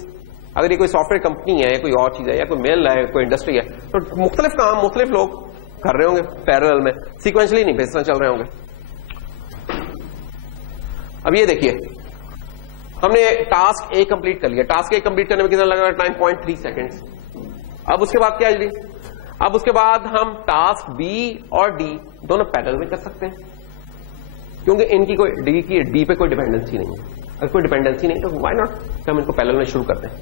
अगर ये कोई सॉफ्टवेयर कंपनी है, कोई और चीज है, या कोई मेल है, कोई इंडस्ट्री है, तो मुख्तलिफ काम मुख्तलिफ लोग कर रहे होंगे पैरेलल में, सीक्वेंशियली नहीं इस तरह चल रहे होंगे। अब ये देखिए हमने टास्क ए कंप्लीट कर लिया, टास्क ए कंप्लीट करने में कितना लग रहा है टाइम 0.3 सेकेंड्स। अब उसके बाद क्या है जी, अब उसके बाद हम टास्क बी और डी दोनों पैरेलल में कर सकते हैं, क्योंकि इनकी कोई डी पे कोई डिपेंडेंसी नहीं है। अगर कोई डिपेंडेंसी नहीं तो व्हाई नॉट हम इनको पैरेलल में शुरू करते हैं।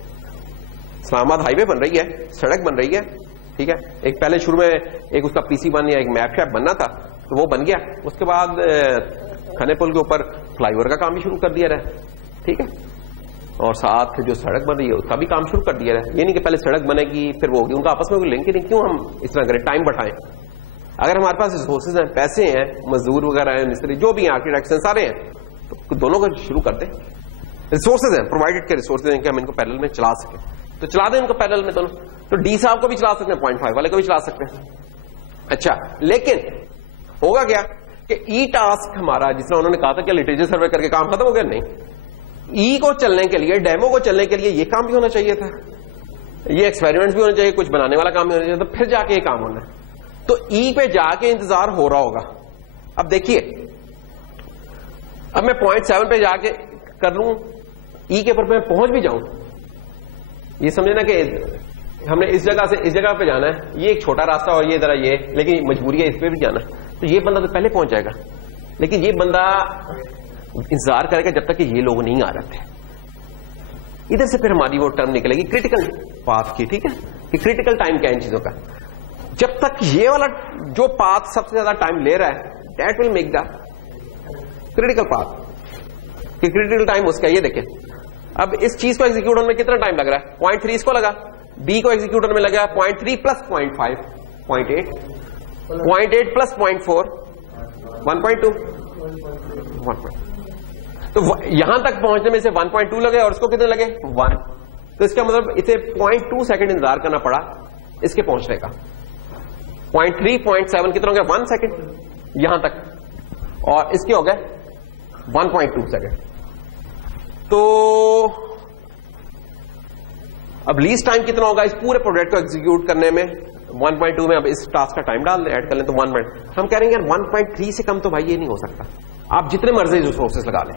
इस्लामाबाद हाईवे बन रही है, सड़क बन रही है, ठीक है, एक पहले शुरू में एक उसका PC1 या एक मैप शैप बनना था तो वो बन गया, उसके बाद खने पुल के ऊपर फ्लाईओवर का काम भी शुरू कर दिया रहा, ठीक है, और साथ जो सड़क बन रही है उसका भी काम शुरू कर दिया रहा। ये नहीं कि पहले सड़क बनेगी फिर वो होगी, उनका आपस में कोई लिंक ही नहीं, क्यों हम इस तरह करें, टाइम बढ़ाएं। अगर हमारे पास रिसोर्सेज हैं, पैसे हैं, मजदूर वगैरह हैं, मिस्त्री जो भी हैं, आर्किटेक्ट्स हैं, सारे हैं, तो दोनों को शुरू कर दें। रिसोर्सेज हैं, प्रोवाइडेड के रिसोर्सेज हैं कि हम इनको पैरेलल में चला सकें, तो चला दें इनको पैरेलल में दोनों। तो डी साहब को भी चला सकते हैं, 0.5 वाले को भी चला सकते हैं। अच्छा, लेकिन होगा क्या कि ई टास्क हमारा, जिसमें उन्होंने कहा था कि लिटरेचर सर्वे करके काम खत्म हो गया, नहीं, ई को चलने के लिए, डेमो को चलने के लिए ये काम भी होना चाहिए था, ये एक्सपेरिमेंट भी होना चाहिए, कुछ बनाने वाला काम भी होना चाहिए, तो फिर जाके ये काम होना है। तो ई पे जाके इंतजार हो रहा होगा। अब देखिए, अब मैं 0.7 पे जाके कर लूं, ई के ऊपर मैं पहुंच भी जाऊं, ये समझे ना कि हमने इस जगह से इस जगह पे जाना है, ये एक छोटा रास्ता और ये जरा ये, लेकिन मजबूरी है इस पे भी जाना है, तो ये बंदा तो पहले पहुंच जाएगा, लेकिन ये बंदा इंतजार करेगा जब तक कि ये लोग नहीं आ रहे थे। इधर से फिर हमारी वो टर्म निकलेगी क्रिटिकल पाथ की, ठीक है, कि क्रिटिकल टाइम क्या है इन चीजों का। जब तक ये वाला जो पाथ सबसे ज्यादा टाइम ले रहा है, that will make the critical path, कि क्रिटिकल टाइम उसका। ये देखिए, अब इस चीज को एग्जीक्यूट होने में कितना टाइम लग रहा है, 0.3 इसको लगा, बी को एग्जीक्यूट होने में लगा 0.3 प्लस 0.5 0.8 0.8 प्लस 0.4 1.2 तो यहां तक पहुंचने में से 1.2 लगे और इसको कितने लगे 1, तो इसका मतलब इसे 0.2 सेकंड इंतजार करना पड़ा इसके पहुंचने का। 0.3 0.7 कितना हो गया 1 सेकंड यहां तक, और इसके हो गए 1.2 सेकंड। तो अब लीस्ट टाइम कितना होगा इस पूरे प्रोजेक्ट को एग्जीक्यूट करने में 1.2 में। अब इस टास्क का टाइम डाल ऐड कर लें तो 1 मिनट। हम कह रहे हैं यार 1.3 से कम तो भाई ये नहीं हो सकता, आप जितने मर्जी रिसोर्सेज लगा लें।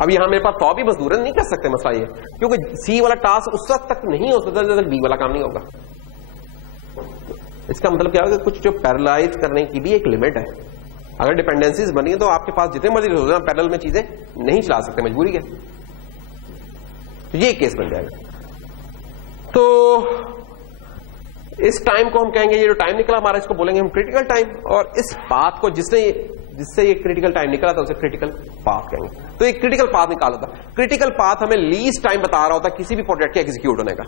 अब यहां मेरे पास 100 भी मजदूर नहीं कर सकते, मसला ये क्योंकि सी वाला टास्क उस वक्त तक नहीं हो सकता जब तक बी वाला काम नहीं होगा। इसका मतलब क्या होगा, कुछ जो पैरेललाइज करने की भी एक लिमिट है। अगर डिपेंडेंसीज बनी है तो आपके पास जितने मर्जी रिसोर्सेज पैरेलल में चीजें नहीं चला सकते, मजबूरी है, तो ये केस बन जाएगा। तो इस टाइम को हम कहेंगे, ये जो टाइम निकला हमारा इसको बोलेंगे हम क्रिटिकल टाइम, और इस पाथ को जिससे ये क्रिटिकल टाइम निकला था उसे क्रिटिकल पाथ कहेंगे। तो एक क्रिटिकल पाथ निकाला था। क्रिटिकल पाथ हमें लीस्ट टाइम बता रहा होता किसी भी प्रोजेक्ट के एग्जीक्यूट होने का।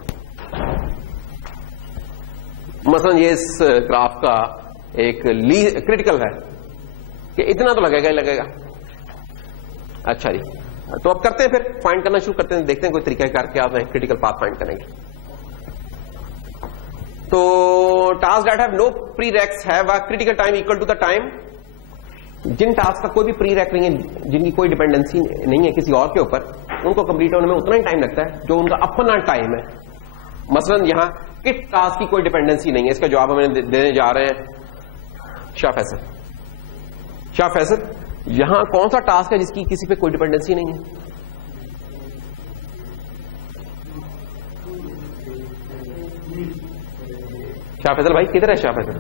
मसलन ये इस ग्राफ का एक क्रिटिकल है कि इतना तो लगेगा ही लगेगा। अच्छा जी, तो अब करते हैं, फिर फाइंड करना शुरू करते हैं, देखते हैं कोई तरीका क्या आता है क्रिटिकल पाथ फाइंड करने के। तो task that have no prereqs have a critical time equal to the time. जिन टास्क का कोई भी प्रीरेक नहीं है, जिनकी कोई डिपेंडेंसी नहीं है किसी और के ऊपर, उनको कंप्लीट होने में उतना ही टाइम लगता है जो उनका अपना टाइम है। मसलन यहां किस टास्क की कोई डिपेंडेंसी नहीं है, इसका जवाब हमें देने जा रहे हैं शाह फैसल। शाह फैसल, यहां कौन सा टास्क है जिसकी किसी पे कोई डिपेंडेंसी नहीं है? शाह फैसल भाई किधर है शाह फैसल?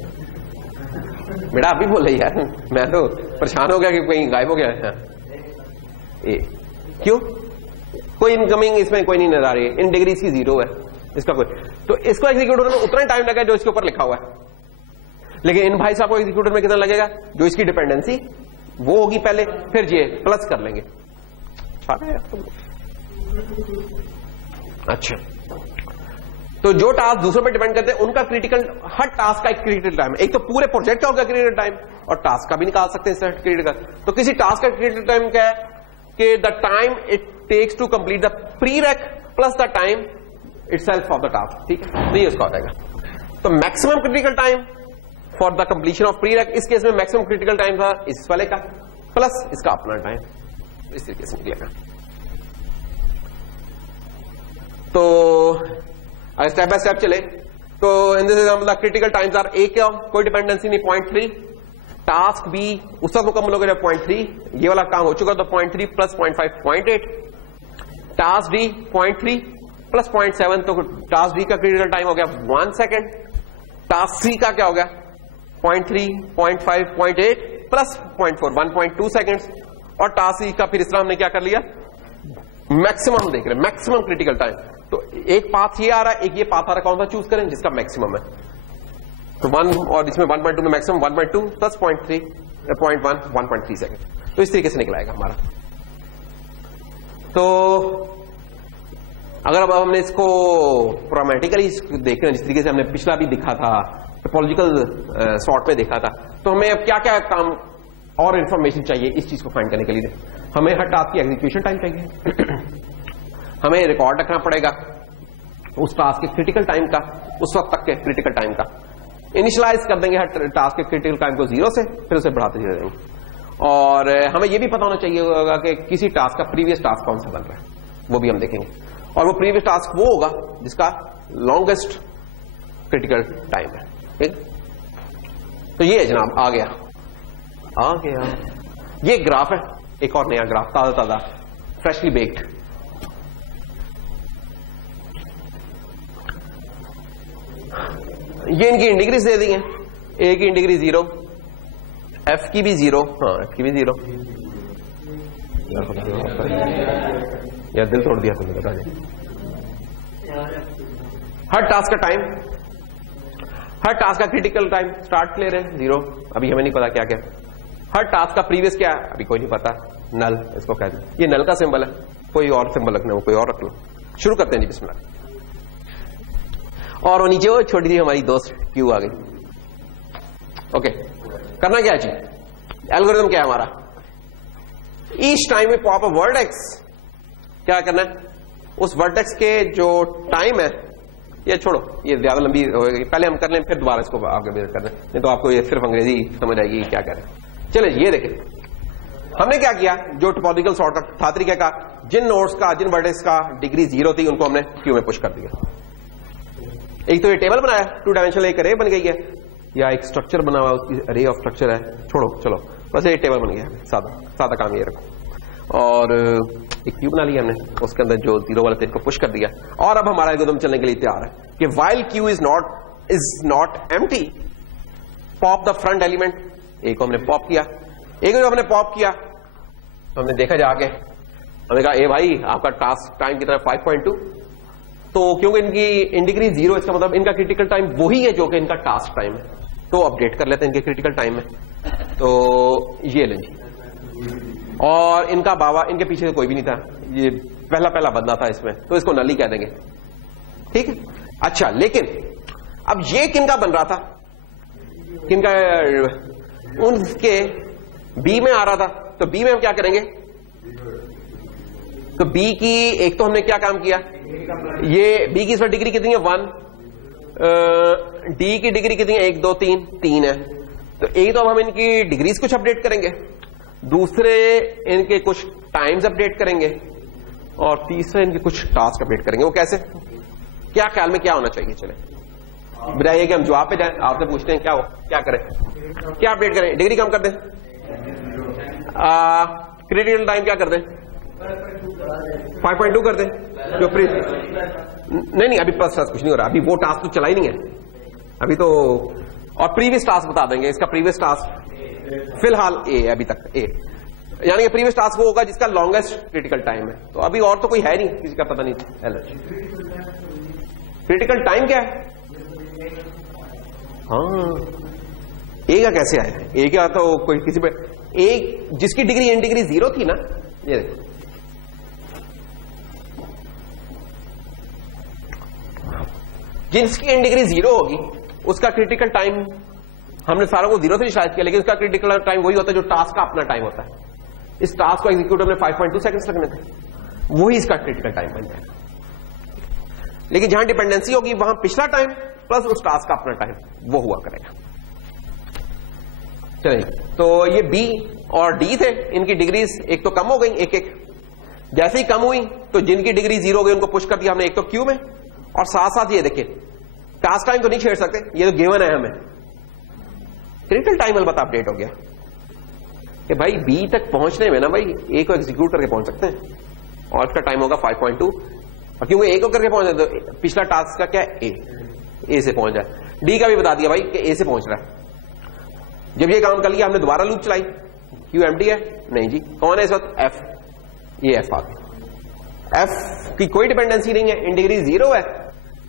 बेटा आप भी बोल रही यार, मैं तो परेशान हो गया कि कहीं गायब हो गया है। क्यों? कोई इनकमिंग इसमें कोई नहीं नजर आ रही है, इन डिग्रीज की 0 है इसका कोई, तो इसको एग्जीक्यूट होने में उतना ही टाइम लगा जो इसके ऊपर लिखा हुआ है। लेकिन इन भाई साहब को एग्जीक्यूट में कितना लगेगा, जो इसकी डिपेंडेंसी वो होगी पहले, फिर ये प्लस कर लेंगे। अच्छा, तो जो टास्क दूसरों पे डिपेंड करते हैं उनका क्रिटिकल, हर टास्क का एक क्रिटिकल टाइम है। एक तो पूरे प्रोजेक्ट का होगा क्रिटिकल टाइम, और टास्क का भी निकाल सकते हैं क्रिटिकल। तो किसी टास्क का क्रिटिकल टाइम क्या है कि the time it takes to complete the prereq plus the time itself of the task, ठीक है, तो ये उसका हो जाएगा। तो maximum critical time for the completion of prereq, इस केस में मैक्सिमम क्रिटिकल टाइम था इस वाले का प्लस इसका अपना टाइम, इस तरीके से निकलेगा। तो अगर स्टेप बाय स्टेप चले तो in this example the critical times are a क्या कोई डिपेंडेंसी नहीं 0.3, टास्क बी उस वक्त मुकम्मल हो गया 0.3, ये वाला काम हो चुका तो 0.3 प्लस 0.5 0.8, टास्क डी 0.3 प्लस 0.7 तो टास्क डी का क्रिटिकल टाइम हो गया 1 सेकेंड, टास्क सी का क्या हो गया 0.3 0.5 0.8 प्लस 0.4 1.2 सेकेंड्स, और टास्क सी का फिर इस तरह हमने क्या कर लिया मैक्सिमम देख रहे हैं, मैक्सिमम क्रिटिकल टाइम। तो एक पाथ ये आ रहा है, एक ये पाथ आ रहा है, कौन सा चूज करें जिसका मैक्सिमम है। तो 1 और इसमें 1.2 में मैक्सिमम 1.2 प्लस 0.3 0.1 1.3 सेकेंड। तो इस तरीके से निकलाएगा हमारा। तो अगर अब हमने इसको प्रोग्रामेटिकली देख रहे हैं, जिस तरीके से हमने पिछला भी दिखा था, टोपोलॉजिकल सॉर्ट में देखा था, तो हमें अब क्या क्या काम और इंफॉर्मेशन चाहिए इस चीज को फाइंड करने के लिए। हमें हर टास्क की एग्जीक्यूशन टाइम चाहिए, हमें रिकॉर्ड रखना पड़ेगा उस टास्क के क्रिटिकल टाइम का, उस वक्त तक के क्रिटिकल टाइम का। इनिशियलाइज कर देंगे हर टास्क के क्रिटिकल टाइम को 0 से, फिर उसे बढ़ाते चले जाएंगे। और हमें यह भी पता होना चाहिए होगा कि किसी टास्क का प्रीवियस टास्क कौन सा बन रहा है, वो भी हम देखेंगे। और वो प्रीवियस टास्क वो होगा जिसका लॉन्गेस्ट क्रिटिकल टाइम है। ठीक, तो ये जनाब आ गया ये ग्राफ है, एक और नया ग्राफ ताजा ताजा फ्रेशली बेक्ड। ये इनकी इंडिग्रीज दे दी है, ए की इंडिग्री 0, एफ की भी 0, हाँ एफ की भी 0। यार दिल तोड़ दिया तुमने, बता दे। हर टास्क का टाइम, हर टास्क का क्रिटिकल टाइम स्टार्ट ले रहे हैं 0, अभी हमें नहीं पता क्या क्या। हर टास्क का प्रीवियस क्या है अभी कोई नहीं पता, नल इसको कह दो, ये नल का सिंबल है, कोई और सिंबल रखना हो कोई और रख लो। शुरू करते हैं जी बिस्मिल्लाह। और वो नीचे वो छोटी सी हमारी दोस्त क्यू आ गई। ओके, करना क्या है, एल्गोरिथम क्या है हमारा, ईच टाइम में पॉप अ वर्टेक्स, क्या करना है उस वर्टेक्स के जो टाइम है, ये छोड़ो ये ज्यादा लंबी होगी, पहले हम कर लें फिर दोबारा इसको आगे बेर कर लें, नहीं तो आपको ये सिर्फ अंग्रेजी समझ आएगी क्या कह रहे हैं। चले ये देखें हमने क्या किया, जो टोपोलॉजिकल सॉर्ट था तरीके का, जिन नोड्स का जिन वर्टेक्स का डिग्री 0 थी उनको हमने क्यू में पुश कर दिया। एक तो ये टेबल बनाया, 2 डायमेंशनल एक अरे बन गई है, या एक स्ट्रक्चर बना हुआ उसकी अरे ऑफ स्ट्रक्चर है, छोड़ो चलो बस ये टेबल बन गया, सादा सादा काम ये रखो। और एक क्यू बना लिया हमने, उसके अंदर जो 0 वाले थे इसको पुश कर दिया। और अब हमारा एल्गोरिथम चलने के लिए तैयार है कि while Q is not empty pop the front element. एक को हमने पॉप किया, एक को हमने पॉप किया तो हमने देखा जाके, हमने कहा ए भाई आपका टास्क टाइम कितना 5.2, तो क्योंकि इनकी इंडिग्री 0, इसका मतलब इनका क्रिटिकल टाइम वही है जो कि इनका टास्क टाइम है, तो अपडेट कर लेते हैं इनके क्रिटिकल टाइम में। तो ये लें जी, और इनका बाबा इनके पीछे कोई भी नहीं था, ये पहला बंदा था इसमें, तो इसको नली कह देंगे। ठीक है, अच्छा लेकिन अब ये किनका बन रहा था, किनका, उनके बी में आ रहा था, तो बी में हम क्या करेंगे, तो बी की एक तो हमने क्या काम किया, ये बी की इसमें डिग्री कितनी है 1, डी की डिग्री कितनी है 1 2 3 है, तो एक तो अब हम इनकी डिग्रीज कुछ अपडेट करेंगे, दूसरे इनके कुछ टाइम्स अपडेट करेंगे, और तीसरे इनके कुछ टास्क अपडेट करेंगे। वो कैसे, क्या ख्याल में क्या होना चाहिए, चले बताइए कि हम जवाब पे जाएं, आपसे पूछते हैं क्या हो, क्या करें, क्या अपडेट करें, डिग्री कम कर दें, क्रिटिकल टाइम क्या कर दें 5.2 कर दें, जो नहीं अभी प्लस कुछ नहीं हो रहा, अभी वो टास्क तो चला ही नहीं है अभी तो, और प्रीवियस टास्क बता देंगे, इसका प्रीवियस टास्क फिलहाल ए है अभी तक, ए यानी कि प्रीवियस टास्क वो होगा जिसका लॉन्गेस्ट क्रिटिकल टाइम है। तो अभी और तो कोई है नहीं, किसी का पता नहीं क्रिटिकल टाइम क्या है, हाँ ए का कैसे आया, ए क्या तो कोई किसी पे एक जिसकी डिग्री इन डिग्री 0 थी ना, ये देखो जिसकी इन डिग्री 0 होगी उसका क्रिटिकल टाइम, हमने सारों को 0 से शायद किया, लेकिन उसका क्रिटिकल टाइम वही होता है जो टास्क का अपना टाइम होता है। इस टास्क को एग्जीक्यूट हमने 5.2 सेकंड्स लगने थे, वही इसका क्रिटिकल टाइम बन जाएगा। लेकिन जहां डिपेंडेंसी होगी वहां पिछला टाइम प्लस उस टास्क का अपना टाइम वो हुआ करेगा। चलिए, तो ये बी और डी थे, इनकी डिग्रीज एक तो कम हो गई, एक जैसे ही कम हुई तो जिनकी डिग्री 0 हो गई उनको पुश कर दिया हमने एक तो क्यू में, और साथ साथ ये देखिए टास्क टाइम तो नहीं छेड़ सकते, ये तो गिवन है हमें। क्रिटिकल टाइम अलबत्ता अपडेट हो गया कि भाई बी तक पहुंचने में ना भाई ए को एग्जीक्यूट करके पहुंच सकते हैं, और इसका टाइम होगा 5.2, और क्योंकि ए को करके पहुंच जाए तो पिछला टास्क का क्या है, ए से पहुंच जाए। डी का भी बता दिया भाई कि ए से पहुंच रहा है। जब ये काम कर लिया हमने दोबारा लूप चलाई, क्यू एम्प्टी है नहीं जी, कौन है इस वक्त, एफ, ये एफ आ गया। एफ की कोई डिपेंडेंसी नहीं है, इन डिग्री 0 है,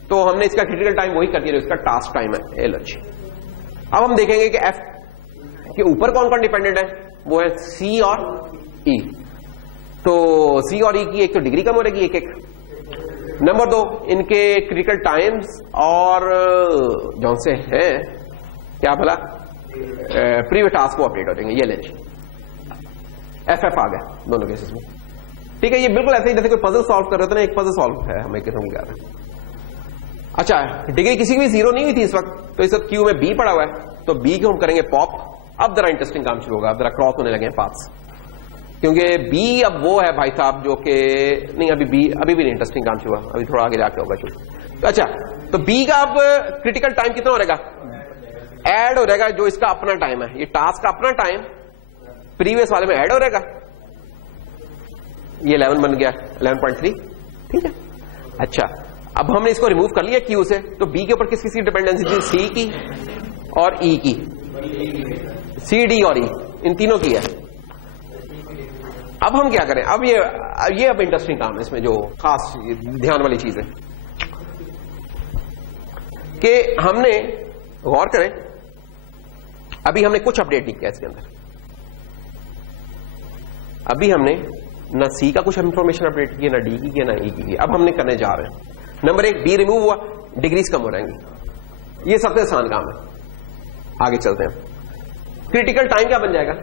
तो हमने इसका क्रिटिकल टाइम वही कर दिया जो इसका टास्क टाइम है, एल एच। अब हम देखेंगे कि एफ के ऊपर कौन कौन डिपेंडेंट है, वो है सी और ई। तो सी और ई की एक तो डिग्री कम हो रहेगी, एक एक। नंबर 2, इनके क्रिटिकल टाइम्स और जौन से है क्या भला प्रीवियस टास्क को अपडेट हो जाएंगे, ये लेंगे। एफ एफ आ गया दोनों केसेस में, ठीक है। ये बिल्कुल ऐसे ही जैसे कोई पजल सॉल्व कर रहे थे ना, एक पजल सॉल्व है हमें किस्म की कर रहे हैं। अच्छा, डिग्री किसी की भी 0 नहीं हुई थी इस वक्त, तो इस वक्त क्यू में बी पड़ा हुआ है, तो बी को हम करेंगे पॉप। अब जरा इंटरेस्टिंग काम शुरू होगा, अब जरा क्रॉस होने लगे हैं पाथ्स, क्योंकि बी अब वो है भाई साहब जो कि नहीं, अभी बी अभी भी नहीं इंटरेस्टिंग काम शुरू हुआ, अभी थोड़ा आगे जाके होगा शुरू। तो अच्छा, तो बी का अब क्रिटिकल टाइम कितना हो रहेगा, ऐड हो रहेगा जो इसका अपना टाइम है, ये टास्क का अपना टाइम प्रीवियस वाले में ऐड हो रहेगा, ये 11 बन गया 11.3, ठीक है। अच्छा, अब हमने इसको रिमूव कर लिया क्यू से, तो बी के ऊपर किस किसकी डिपेंडेंसी थी, सी की और ई की, सी डी और ई, इन तीनों की है। अब हम क्या करें, अब ये अब इंटरेस्टिंग काम है इसमें, जो खास ध्यान वाली चीज है कि हमने गौर करें, अभी हमने कुछ अपडेट नहीं किया इसके अंदर, अभी हमने ना सी का कुछ इंफॉर्मेशन अपडेट की, ना डी की, ना ई की। अब हमने करने जा रहे हैं, नंबर 1, डी रिमूव हुआ, डिग्रीज कम हो जाएंगी, ये सबसे आसान काम है। आगे चलते हैं, क्रिटिकल टाइम क्या बन जाएगा,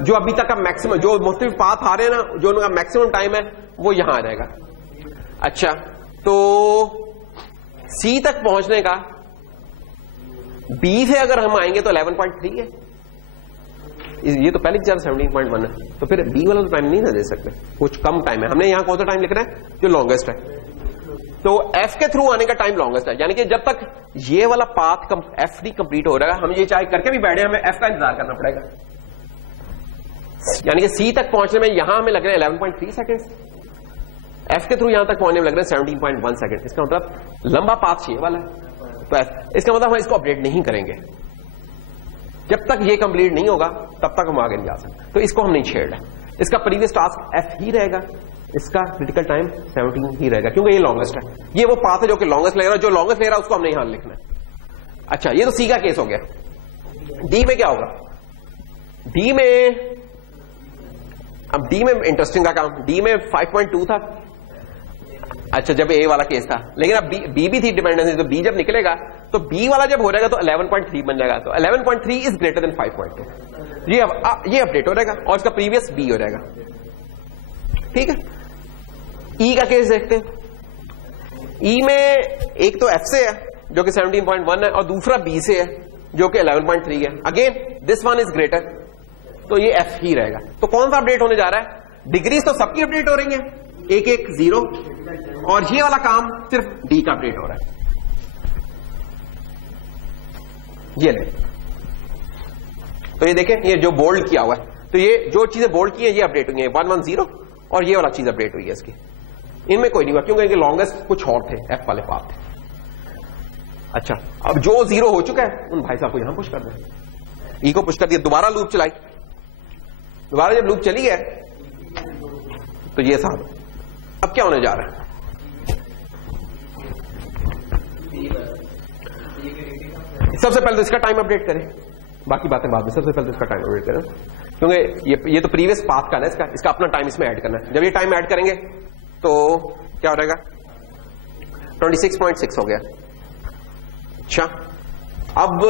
जो अभी तक का मैक्सिमम, जो मुख्तलिफ पाथ आ रहे हैं ना, जो उनका मैक्सिमम टाइम है वो यहां आ जाएगा। अच्छा, तो सी तक पहुंचने का बी से अगर हम आएंगे तो 11.3 है, ये तो पहले की ज्यादा 17.1 है, तो फिर बी वाला टाइम नहीं ना दे सकते, कुछ कम टाइम है। हमने यहां कौन सा टाइम लिख रहा है, जो लॉन्गेस्ट है, तो एफ के थ्रू आने का टाइम लॉन्गेस्ट है, यानी कि जब तक ये वाला पाथ एफ डी कंप्लीट हो रहा है, हम ये चाहे करके भी बैठे, हमें एफ का इंतजार करना पड़ेगा। यानी कि सी तक पहुंचने में यहां हमें लग रहे हैं 11.3 सेकंड्स, एफ के थ्रू यहां तक पहुंचने में लग रहे हैं 17.1 सेकंड। इसका मतलब लंबा पाथ ये वाला है, तो इसका मतलब हम इसको अपडेट नहीं करेंगे, जब तक ये कंप्लीट नहीं होगा तब तक हम आगे नहीं जा सकते, तो इसको हम नहीं छेड़ रहे। इसका प्रीवियस टास्क एफ ही रहेगा, इसका क्रिटिकल टाइम 17 ही रहेगा, क्योंकि ये लॉन्गेस्ट है, ये वो पाथ है जो कि लॉन्गेस्ट ले रहा है, जो लॉन्गेस्ट ले रहा है उसको हमने यहां लिखना है। अच्छा, ये तो सी का केस हो गया। डी में क्या होगा, डी में, अब डी में इंटरेस्टिंग का काम, डी में 5.2 था, अच्छा जब ए वाला केस था, लेकिन अब बी भी थी डिपेंडेंसी, तो बी जब निकलेगा तो बी वाला जब हो जाएगा तो 11.3 बन जाएगा, तो 11.3 इज ग्रेटर देन 5.2, ये अपडेट हो जाएगा और इसका प्रीवियस बी हो जाएगा, ठीक है। ई का केस देखते हैं, ई में एक तो एफ से है जो कि 17.1 है, और दूसरा बी से है जो कि 11.3 है। Again this one is greater, तो ये एफ ही रहेगा। तो कौन सा अपडेट होने जा रहा है, डिग्रीज तो सबकी अपडेट हो रही है, एक एक 0, और ये वाला काम सिर्फ डी का अपडेट हो रहा है। ये ले, तो ये देखें, ये जो बोल्ड किया हुआ है, तो ये जो चीजें बोल्ड की है ये अपडेट हुई है, 110, और ये वाला चीज अपडेट हुई है इसकी, इनमें कोई नहीं हुआ क्योंकि इनके लॉन्गेस्ट कुछ और थे, एफ वाले पाथ थे। अच्छा, अब जो 0 हो चुका है उन भाई साहब को यहां पुश कर दें, ई को पुश कर दिया, दोबारा लूप चलाई, दोबारा जब लूप चली है तो ये साहब अब क्या होने जा रहा है, सबसे पहले तो इसका टाइम अपडेट करें, बाकी बातें बाद में, सबसे पहले तो इसका टाइम अपडेट करें, क्योंकि ये तो प्रीवियस पाथ का है, इसका अपना टाइम इसमें ऐड करना है। जब ये टाइम ऐड करेंगे तो क्या हो जाएगा, 26.6 हो गया। अच्छा, अब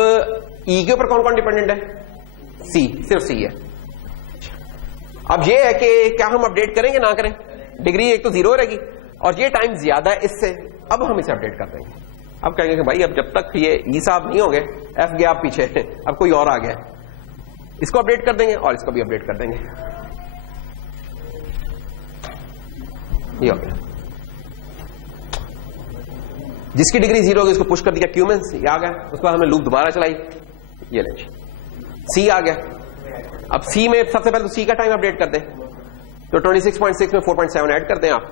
ई के ऊपर कौन कौन डिपेंडेंट है, सी, सिर्फ सी है। अब ये है कि क्या हम अपडेट करेंगे ना करें, डिग्री एक तो 0 रहेगी और ये टाइम ज्यादा है इससे, अब हम इसे अपडेट कर देंगे। अब कहेंगे कि भाई अब जब तक ये ई साहब नहीं हो गए, एफ गया आप पीछे, अब कोई और आ गया, इसको अपडेट कर देंगे और इसको भी अपडेट कर देंगे, ये हो गया। जिसकी डिग्री 0 होगी उसको पुश कर दिया, क्यूमेंस ये आ गया। उसके बाद हमने लूप दोबारा चलाई, ये ले सी आ गया। अब सी में सबसे पहले तो सी का टाइम अपडेट कर दें, तो 26.6 में 4.7 ऐड कर दें आप,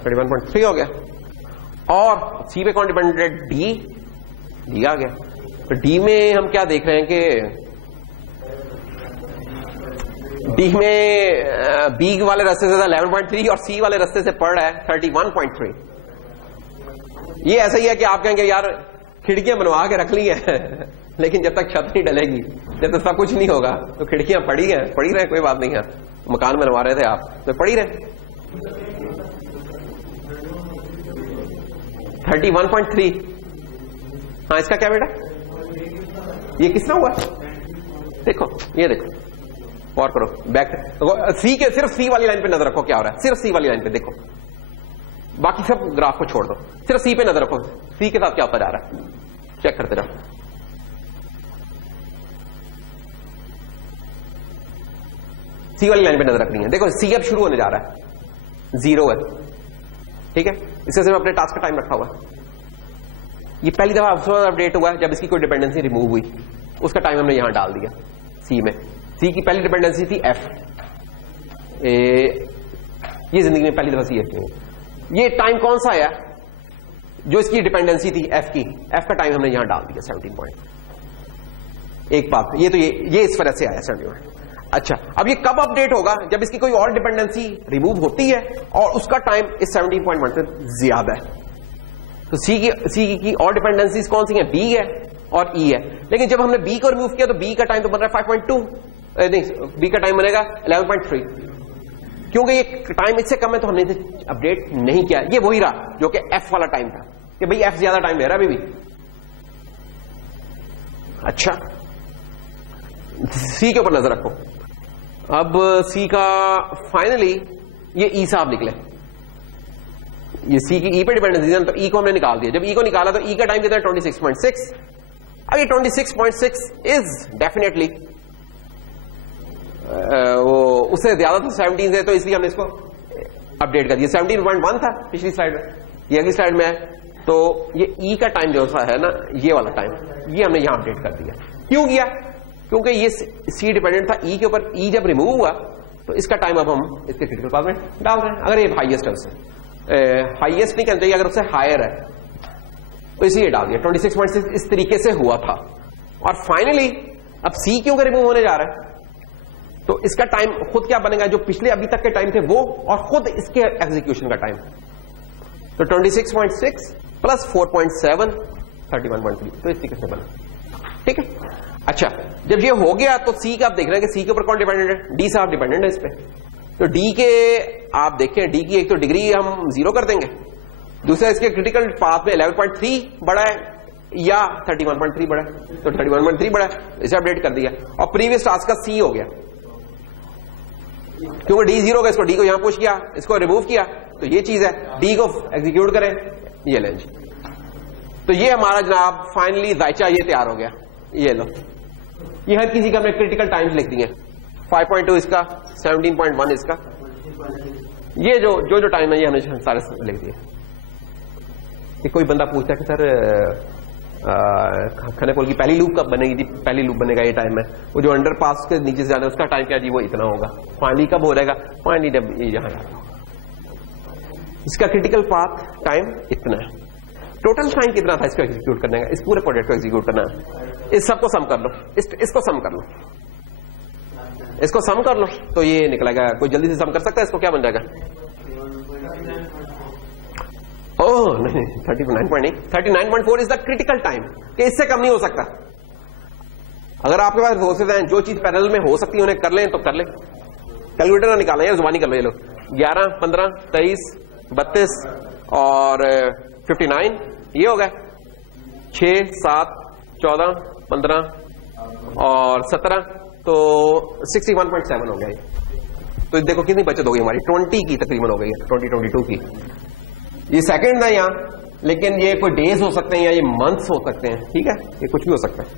31.3 हो गया। और सी पे कौन डिपेंडेंट है? डी आ गया। तो डी में हम क्या देख रहे हैं कि डी में बी वाले रास्ते से 11.3 और सी वाले रास्ते से पड़ रहा है 31.3। ये ऐसा ही है कि आप कहेंगे यार खिड़कियां बनवा के रख ली हैं लेकिन जब तक छत नहीं डलेगी, जब तक सब कुछ नहीं होगा, तो खिड़कियां पड़ी रहे, कोई बात नहीं है। मकान बनवा रहे थे आप तो पड़ी रहे। 31.3, हाँ इसका क्या बेटा? ये किसना हुआ? देखो ये देखो, और करो बैक, सी के सिर्फ सी वाली लाइन पे नजर रखो क्या हो रहा है, सिर्फ सी वाली लाइन पे देखो, बाकी सब ग्राफ को छोड़ दो, सिर्फ सी पे नजर रखो, सी के साथ क्या होता जा रहा है चेक करते रहो। सी वाली लाइन पे नजर रखनी है। देखो सी अब शुरू होने जा रहा है, 0 है, ठीक है। इससे मैं अपने टास्क का टाइम रखा हुआ है। ये पहली दफा अपडेट हुआ है जब इसकी कोई डिपेंडेंसी रिमूव हुई, उसका टाइम हमने यहां डाल दिया सी में। सी की पहली डिपेंडेंसी थी एफ, ये जिंदगी में पहली दफा सी एफ। ये टाइम कौन सा आया जो इसकी डिपेंडेंसी थी एफ की? एफ का टाइम हमने यहां डाल दिया 17 पॉइंट। एक बात ये तो ये इस वजह से आया 17। अच्छा, अब ये कब अपडेट होगा? जब इसकी कोई और डिपेंडेंसी रिमूव होती है और उसका टाइम इस 17.1 से ज्यादा है। तो सी की और डिपेंडेंसीज कौन सी हैं? बी है और ई है। लेकिन जब हमने बी को रिमूव किया तो बी का टाइम तो बन रहा है 5.2, नहीं बी का टाइम बनेगा 11.3, क्योंकि ये टाइम इससे कम है तो हमने इसे अपडेट नहीं किया। ये वही रहा जो कि एफ वाला टाइम था कि भाई एफ ज्यादा टाइम ले रहा है अभी भी। अच्छा, सी के ऊपर नजर रखो। अब सी का फाइनली ये ई साहब निकले, ये सी की ई पे डिपेंडेंसी है तो ई को हमने निकाल दिया। जब ई को निकाला तो ई का टाइम कितना है? 26.6। अब ये 26.6 इज डेफिनेटली वो उससे ज्यादा तो 17 से, तो इसलिए हमने इसको अपडेट कर दिया। 17.1 था पिछली स्लाइड में, ये अगली स्लाइड में है। तो ये ई का टाइम जो सा है ना, ये वाला टाइम, ये हमने यहां अपडेट कर दिया। क्यों किया? क्योंकि ये सी डिपेंडेंट था ई के ऊपर। ई जब रिमूव हुआ तो इसका टाइम अब हम इसके क्रिटिकल पाथ में डाल रहे हैं। अगर ये हाईएस्ट है उससे, हाईएस्ट नहीं कहना चाहिए, अगर उससे हायर है तो इसीलिए डाल दिया। 26.6 इस तरीके से हुआ था। और फाइनली अब सी क्यों रिमूव होने जा रहा है तो इसका टाइम खुद क्या बनेगा? जो पिछले अभी तक के टाइम थे वो, और खुद इसके एग्जीक्यूशन का टाइम। तो 26.6 प्लस 4.7 31.3, तो इस तरीके से बना, ठीक है। अच्छा, जब ये हो गया तो सी का आप देख रहे हैं कि सी के ऊपर कौन डिपेंडेंट है? डी साहब डिपेंडेंट है इस पे। तो डी के आप देखें, डी की एक तो डिग्री हम 0 कर देंगे, दूसरा इसके क्रिटिकल पाथ में 11.3 बड़ा है या 31.3 बड़ा है, तो 31.3 बड़ा है, इसे अपडेट कर दिया। और प्रीवियस टास्क का सी हो गया, क्योंकि डी 0 का, इसको डी को यहां पुश किया, इसको रिमूव किया, तो ये चीज है। डी को एग्जीक्यूट करें, ये लें जी। तो ये हमारा जनाब फाइनली जायचा ये तैयार हो गया। ये लो, ये हर किसी का हमने क्रिटिकल टाइम्स लिख दिए। 5.2 इसका, 17.1 इसका, ये जो टाइम है ये हमने सारे लिख दिए। कि कोई बंदा पूछता है कि सर खने पोल की पहली लूप कब बनेगी? जी पहली लूप बनेगा ये टाइम है। वो जो अंडर पास के नीचे से जाना है उसका टाइम क्या जी? वो इतना होगा। फाइनली कब हो जाएगा? फाइनली जब ये यहां जाएगा। इसका क्रिटिकल पाथ टाइम इतना है। टोटल टाइम कितना था इसको एग्जीक्यूट करने का, इस पूरे प्रोजेक्ट को एग्जीक्यूट करना है? इस सबको सम कर लो, इसको सम कर लो, इसको सम कर लो, तो ये निकलेगा। कोई जल्दी से सम कर सकता है इसको? क्या बन जाएगा? ओह नहीं, 39.4 इज द क्रिटिकल टाइम, कि इससे कम नहीं हो सकता। अगर आपके पास रिसोर्सेज हैं, जो चीज पैरेलल में हो सकती है उन्हें कर लें तो कर लें। कैलकुलेटर ना निकालें, जुबानी कर लो। ये लोग 11, 15, 23, 32 और 59, ये हो गए 6, 7, 14, 15 और 17, तो 61.7 हो गया। तो देखो कितनी बचत हो गई हमारी, 20 की तकरीबन हो गई है, 20-22 की। ये सेकंड है यहाँ, लेकिन ये कोई डेज हो सकते हैं या ये मंथ्स हो सकते हैं, ठीक है, ये कुछ भी हो सकता है।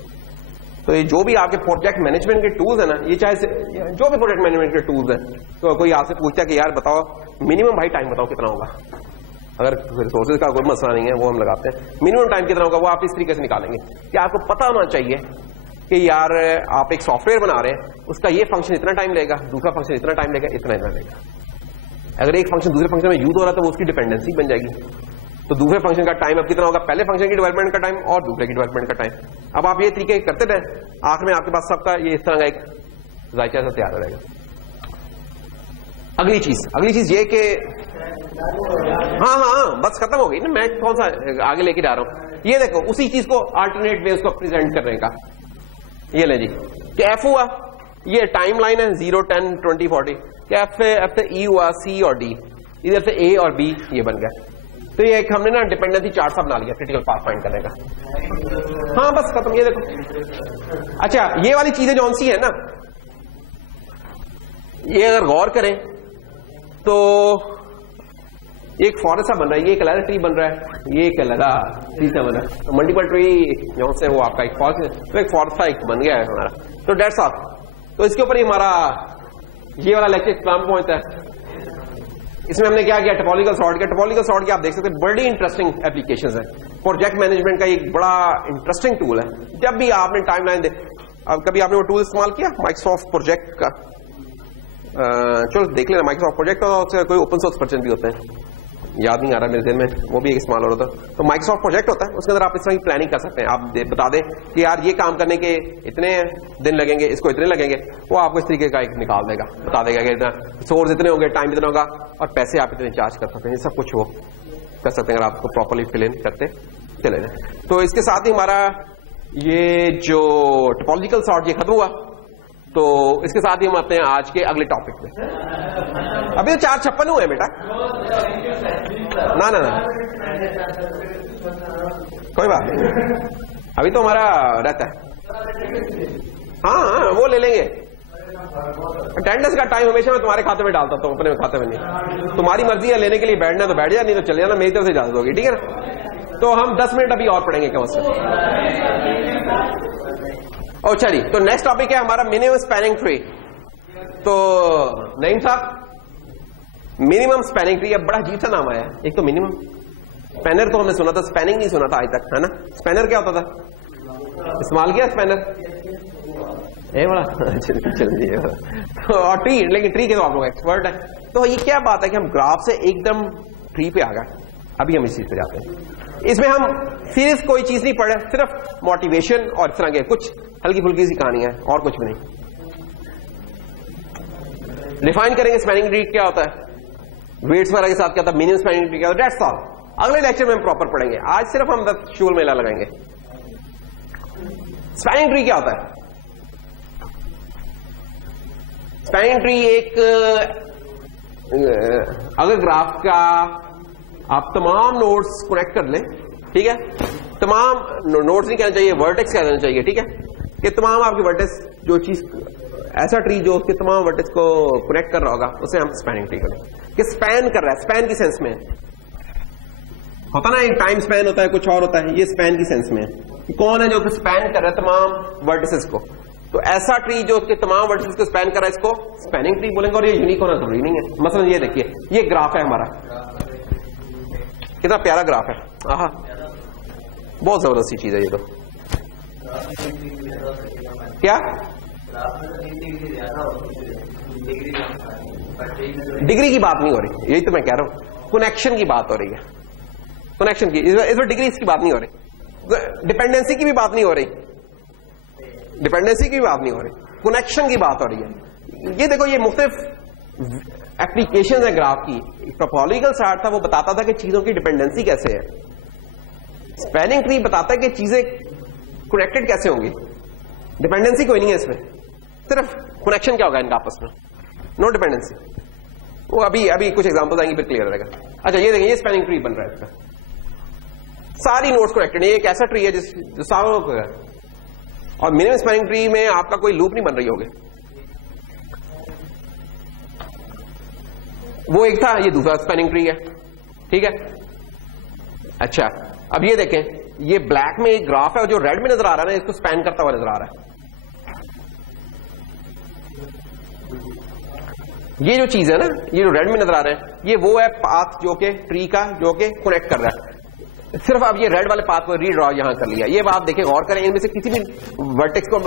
तो ये जो भी आपके प्रोजेक्ट मैनेजमेंट के टूल्स है ना, ये चाहे जो भी प्रोजेक्ट मैनेजमेंट के टूल्स हैं, तो कोई आपसे पूछता है कि यार बताओ मिनिमम भाई टाइम बताओ कितना होगा, अगर रिसोर्सेज का कोई मसला नहीं है वो हम लगाते हैं। मिनिमम टाइम कितना होगा वो आप इस तरीके से निकालेंगे कि आपको पता होना चाहिए कि यार आप एक सॉफ्टवेयर बना रहे हैं, उसका ये फंक्शन इतना टाइम लेगा, दूसरा फंक्शन इतना टाइम लेगा, इतना लेगा। अगर एक फंक्शन दूसरे फंक्शन में यूज हो रहा है तो वो उसकी डिपेंडेंसी बन जाएगी। तो दूसरे फंक्शन का टाइम अब कितना होगा, पहले फंक्शन की डेवलपमेंट का टाइम और दूसरे की डेवलपमेंट का टाइम। अब आप ये तरीके करते रहे, आखिर में आपके पास सबका ये इस तरह का एक जायका सा तैयार हो जाएगा। अगली चीज ये कि हाँ बस खत्म हो गई ना, मैं कौन सा आगे लेके जा रहा हूं। ये देखो उसी चीज को अल्टरनेट वे उसको प्रेजेंट करने का, ये ले जी कि एफ हुआ, ये टाइम लाइन है 0, 10, 20, 40, एफ से ई हुआ, सी और डी, इधर से ए और बी ये बन गया। तो ये एक हमने ना डिपेंडेंसी चार्ट सा बना लिया क्रिटिकल पाथ फाइंड करने का। हाँ बस खत्म, ये देखो। अच्छा ये वाली चीजें जौन सी है ना, ये अगर गौर करें तो एक फॉरेस्ट सा बन रहा है, ये एक अलग ट्री बन रहा है, ये एक अलग ट्री सा बन रहा है, मल्टीपल ट्री जौन से वो आपका एक फॉरेस्ट, तो एक फॉरेस्ट सा एक बन गया है हमारा। तो डेट्स ऑल। तो इसके ऊपर ही हमारा ये वाला लेक्चर इस्लाम पहुंचता है। इसमें हमने क्या किया, टोपोलॉजिकल सॉर्ट किया। टोपोलॉजिकल सॉर्ट की आप देख सकते हैं बड़ी इंटरेस्टिंग एप्लीकेशंस है, प्रोजेक्ट मैनेजमेंट का एक बड़ा इंटरेस्टिंग टूल है। जब भी आपने टाइमलाइन दे, अब कभी आपने वो टूल इस्तेमाल किया माइक्रोसॉफ्ट प्रोजेक्ट का, चलो देख लेना, माइक्रोसॉफ्ट प्रोजेक्ट और कोई ओपन सोर्स वर्जन भी होता है, याद नहीं आ रहा मेरे दिल में, वो भी एक इस्तेमाल हो रहा था। तो माइक्रोसॉफ्ट प्रोजेक्ट होता है, उसके अंदर आप इस तरह की प्लानिंग कर सकते हैं। आप बता दें कि यार ये काम करने के इतने दिन लगेंगे, इसको इतने लगेंगे, वो आपको इस तरीके का एक निकाल देगा, बता देगा कि इतना सोर्स इतने होंगे, टाइम इतना होगा और पैसे आप इतने चार्ज कर सकते हैं। ये सब कुछ वो कर सकते हैं अगर आपको प्रॉपरली फिल इन करते चले जाए। तो इसके साथ ही हमारा ये जो टोपोलॉजिकल सॉर्ट ये खत्म हुआ। तो इसके साथ ही हम आते हैं आज के अगले टॉपिक में। अभी तो 4:56 हुए बेटा, ना कोई बात नहीं, अभी तो हमारा रहता है। हाँ वो ले लेंगे। अटेंडेंस का टाइम हमेशा मैं तुम्हारे खाते में डालता हूँ, अपने खाते में नहीं। तुम्हारी मर्जी है लेने के लिए बैठना तो बैठ जा, नहीं तो चले जाना, मेरी तरफ से इजाजत होगी, ठीक है ना। तो हम 10 मिनट अभी और पढ़ेंगे कम से कम। अच्छा जी, तो नेक्स्ट टॉपिक है हमारा मिनिमम स्पैनिंग ट्री। तो नईम साहब, मिनिमम स्पैनिंग ट्री, अब बड़ा अजीब सा नाम आया है। एक तो मिनिमम, स्पैनर तो हमने सुना था, स्पैनिंग नहीं सुना था आज तक, है ना। स्पैनर क्या होता था, इस्तेमाल किया स्पैनर, ए बड़ा चलिए। तो और ट्री, लेकिन ट्री के तो आप लोग एक्सपर्ट है। तो ये क्या बात है कि हम ग्राफ से एकदम ट्री पे आ गए। अभी हम इस चीज पे जाते हैं। इसमें हम सीरियस कोई चीज नहीं पढ़े, सिर्फ मोटिवेशन और इस तरह के कुछ हल्की फुल्की सी कहानियां है और कुछ भी नहीं। डिफाइन करेंगे स्पैनिंग ट्री क्या होता है, वेट्स वगैरह के साथ क्या होता है, मिनिमम स्पैनिंग ट्री क्या होता है, दैट्स ऑल। अगले लेक्चर में हम प्रॉपर पढ़ेंगे, आज सिर्फ हम शूल मेला लगाएंगे। स्पैनिंग ट्री क्या होता है? स्पैनिंग ट्री एक अगर ग्राफ का आप तमाम नोड्स कनेक्ट कर लें, ठीक है, तमाम नोड्स नहीं कहना चाहिए, वर्टेक्स कहना चाहिए, ठीक है, कि तमाम आपके वर्टेक्स जो चीज, ऐसा ट्री जो उसके तमाम वर्टेक्स को कनेक्ट कर रहा होगा उसे हम स्पैनिंग ट्री करें। कि स्पैन कर रहा है, स्पैन की सेंस में होता ना, एक टाइम स्पैन होता है, कुछ और होता है, ये स्पैन की सेंस में है। कौन है जो स्पैन कर रहा है तमाम वर्टिसेस को? तो ऐसा ट्री जो उसके तमाम वर्टिसेस को स्पैन कर रहा है, इसको स्पैनिंग ट्री बोलेंगे। और ये यूनिक होना जरूरी नहीं है। मसलन ये देखिए, ये ग्राफ है हमारा, कितना प्यारा ग्राफ है, आहा बहुत जबरदस्त चीज है ये। तो क्या डिग्री की बात नहीं हो रही, यही तो मैं कह रहा हूं, कनेक्शन की बात हो रही है, कनेक्शन की। इसमें डिग्री की बात नहीं हो रही, डिपेंडेंसी की भी बात नहीं हो रही, डिपेंडेंसी की भी बात नहीं हो रही, कनेक्शन की बात हो रही है। ये देखो, ये मुख्तलिफ एप्लीकेशन है ग्राफ की। टोपोलॉजिकल चार्ट था, वो बताता था कि चीजों की डिपेंडेंसी कैसे है। स्पैनिंग ट्री बताता है कि चीजें कनेक्टेड कैसे होंगी, डिपेंडेंसी कोई नहीं है इसमें, सिर्फ कनेक्शन क्या होगा इनका आपस में, नो डिपेंडेंसी। वो अभी कुछ एग्जांपल्स आएंगे फिर क्लियर रहेगा। अच्छा ये देखिए, ये स्पैनिंग ट्री बन रहा है, इसका सारी नोड्स कनेक्टेड है। ये एक ऐसा ट्री है जो सारों को, और मिनिमम स्पैनिंग ट्री में आपका कोई लूप नहीं बन रही होगी। वो एक था, ये दूसरा स्पैनिंग ट्री है, ठीक है। अच्छा अब ये देखें, ये ब्लैक में एक ग्राफ है और जो रेड में नजर आ रहा है ना, इसको स्पैन करता हुआ नजर आ रहा है। ये जो चीज है ना, ये जो रेड में नजर आ रहा है, ये वो है पाथ जो कि ट्री का जो कि कनेक्ट कर रहा है। सिर्फ आप ये रेड वाले पाथ को रीड्रॉ यहां कर लिया। ये आप देखें, गौर करें, इनमें से किसी भी वर्टेक्स को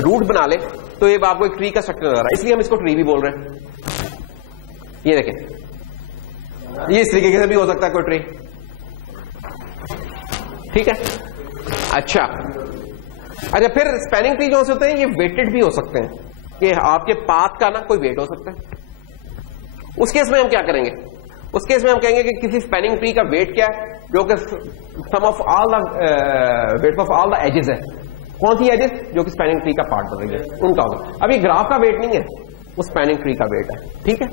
रूट बना ले तो ये आपको एक ट्री का स्ट्रक्चर नजर आ रहा है, इसलिए हम इसको ट्री भी बोल रहे हैं। ये देखें, ये इस तरीके से भी हो सकता है कोई ट्री, ठीक है। अच्छा, फिर स्पैनिंग ट्री जो होते हैं ये वेटेड भी हो सकते हैं, कि आपके पाथ का ना कोई वेट हो सकता है। उस केस में हम क्या करेंगे? उस केस में हम कहेंगे कि किसी स्पैनिंग ट्री का वेट क्या है, जो कि sum of all the weight of all the edges है। कौन सी एजेस? जो कि स्पैनिंग ट्री का पार्ट बन रही है, उनका होगा। अब ये ग्राफ का वेट नहीं है, वो स्पैनिंग ट्री का वेट है, ठीक है।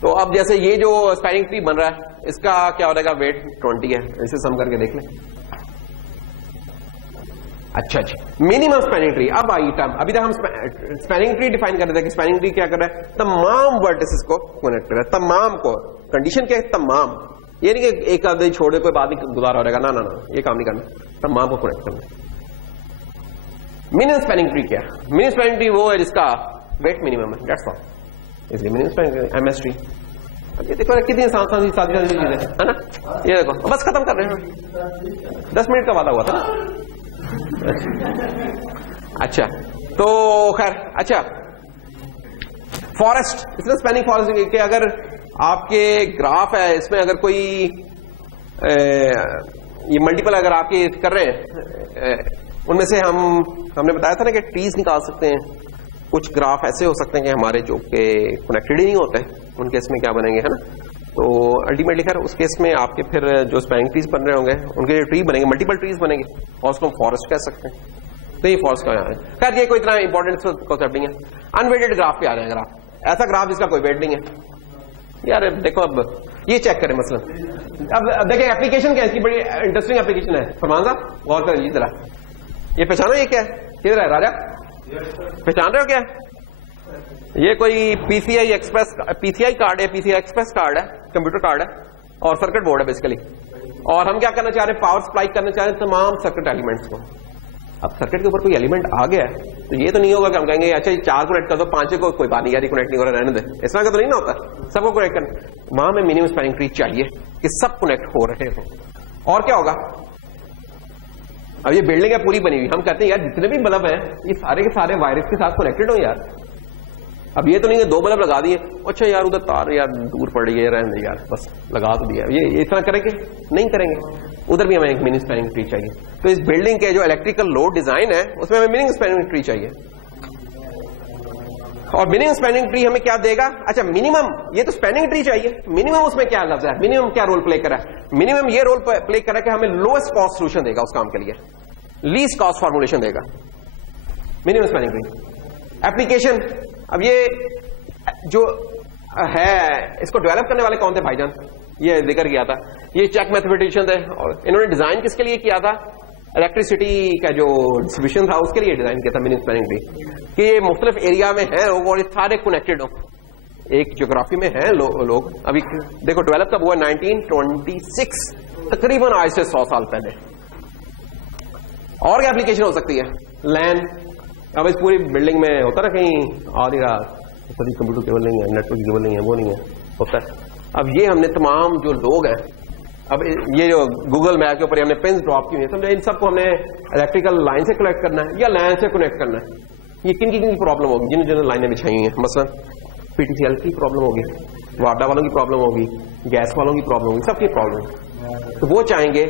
तो अब जैसे ये जो स्पैनिंग ट्री बन रहा है, इसका क्या हो जाएगा? वेट 20 है। इसे सम करके देख लें। अच्छा जी, मिनिमम स्पैनिंग ट्री। अब आई टर्म, अभी तक हम स्पैनिंग ट्री डिफाइन कर रहे थे कि स्पैनिंग ट्री क्या कर रहा है? तमाम वर्टिसेस को कनेक्ट कर रहा है, तमाम को। कंडीशन क्या है? तमाम। ये नहीं कि एक आधे छोड़े कोई बात नहीं गुजारा हो रहेगा, ना ना ना, ये काम नहीं करना, तमाम को कनेक्ट करना। मिनिमम स्पैनिंग ट्री क्या है? मिनिमम स्पैनिंग ट्री वो है जिसका वेट मिनिमम है, दैट्स ऑल। इसलिए मिनिमम स्पैनिंग एमएस ट्री। ये देखो कितनी सादी चीजें है ना। ये देखो, बस खत्म कर रहे हैं, 10 मिनट का वादा हुआ था ना। अच्छा, तो खैर, अच्छा, फॉरेस्ट, इसमें स्पैनिंग फॉरेस्ट के अगर आपके ग्राफ है, इसमें अगर कोई ये मल्टीपल अगर आपके कर रहे हैं, उनमें से हमने बताया था ना कि ट्रीज निकाल सकते हैं। कुछ ग्राफ ऐसे हो सकते हैं कि हमारे जो के कनेक्टेड ही नहीं होते, उनके इसमें क्या बनेंगे, है ना। तो अल्टीमेटली खैर उस केस में आपके फिर जो स्पैनिंग ट्रीज बन रहे होंगे, उनके ट्री बनेंगे, मल्टीपल ट्रीज बनेंगे, और उसको हम फॉरेस्ट कह सकते हैं। तो ये फॉरेस्ट का है। खैर ये कोई इतना इंपॉर्टेंट कॉन्सेप्ट नहीं है। अनवेटेड ग्राफ पे आ रहे हैं, ग्राफ ऐसा ग्राफ जिसका कोई वेट नहीं है। यार देखो, अब ये चेक करें मसलन, अब देखें एप्लीकेशन क्या है इसकी, बड़ी इंटरेस्टिंग एप्लीकेशन है। फरमान साहब गौर करें, जरा ये पहचानो, ये क्या है? किधर है राजा, पहचान रहे हो क्या? ये कोई पीसीआई कार्ड है, पीसीआई एक्सप्रेस कार्ड है, कंप्यूटर कार्ड है, और सर्किट बोर्ड है बेसिकली। और हम क्या करना चाह रहे हैं? पावर सप्लाई करना चाह रहे हैं तमाम सर्किट एलिमेंट्स को। अब सर्किट के ऊपर कोई एलिमेंट आ गया है तो ये तो नहीं होगा कि हम कहेंगे अच्छा ये 4 कनेक्ट कर दो, 5 को कोई बात नहीं यार, ये कनेक्ट नहीं हो रहा, रहने दे। इस तरह का तो नहीं ना होता, सबको कनेक्ट करना। वहां में मिनिमम स्पैनिंग ट्री चाहिए कि सब कनेक्ट हो रहे हो। और क्या होगा? अब ये बिल्डिंग है पूरी बनी हुई, हम कहते हैं यार जितने भी बल्ब हैं ये सारे के सारे वायरस के साथ कनेक्टेड हो यार। अब ये तो नहीं है 2 बल्ब लगा दिए, अच्छा यार उधर तार यार दूर पड़ गई है, रहने दे यार, बस लगा तो दिया। ये इस तरह करेंगे? नहीं करेंगे। उधर भी हमें एक मिनिमम स्पैनिंग ट्री चाहिए। तो इस बिल्डिंग के जो इलेक्ट्रिकल लोड डिजाइन है उसमें हमें मिनिमम स्पैनिंग ट्री चाहिए। और मिनिमम स्पैनिंग ट्री हमें क्या देगा? अच्छा मिनिमम, ये तो स्पैनिंग ट्री चाहिए, मिनिमम उसमें क्या लफ्ज है? मिनिमम क्या रोल प्ले करा है? मिनिमम ये रोल प्ले करा कि हमें लोएस्ट कॉस्ट सोल्यूशन देगा उस काम के लिए, लीस्ट कॉस्ट फॉर्मुलेशन देगा मिनिमम स्पैनिंग ट्री। एप्लीकेशन, अब ये जो है इसको डेवलप करने वाले कौन थे भाईजान? ये जिक्र किया था, ये चेक मैथमेटिशियन थे, और इन्होंने डिजाइन किसके लिए किया था? इलेक्ट्रिसिटी का जो डिस्ट्रीब्यूशन था उसके लिए डिजाइन किया था मिनिमम स्पैनिंग ट्री, कि ये मुख्तलिफ एरिया में है लोग और ये सारे कनेक्टेड हो, एक ज्योग्राफी में है लोग। अभी देखो डेवलप कब हुआ? 1926, तकरीबन आज से 100 साल पहले। और क्या एप्लीकेशन हो सकती है? लैन, अब इस पूरी बिल्डिंग में होता ना कहीं आधी रात सभी कंप्यूटर केबल नहीं है, नेटवर्क केबल नहीं है, वो नहीं है, होता है। अब ये हमने तमाम जो लोग हैं, अब ये जो गूगल मैप के ऊपर हमने पिन्स ड्रॉप की हुई है, समझे, इन सबको हमने इलेक्ट्रिकल लाइन से कनेक्ट करना है या लैन से कनेक्ट करना है। ये किन की प्रॉब्लम होगी? जिन जिन लाइनें बिछाई हुई हैं, मसलन पीटीसीएल की प्रॉब्लम होगी, वाडा वालों की प्रॉब्लम होगी, गैस वालों की प्रॉब्लम होगी, सबकी प्रॉब्लम। तो वो चाहेंगे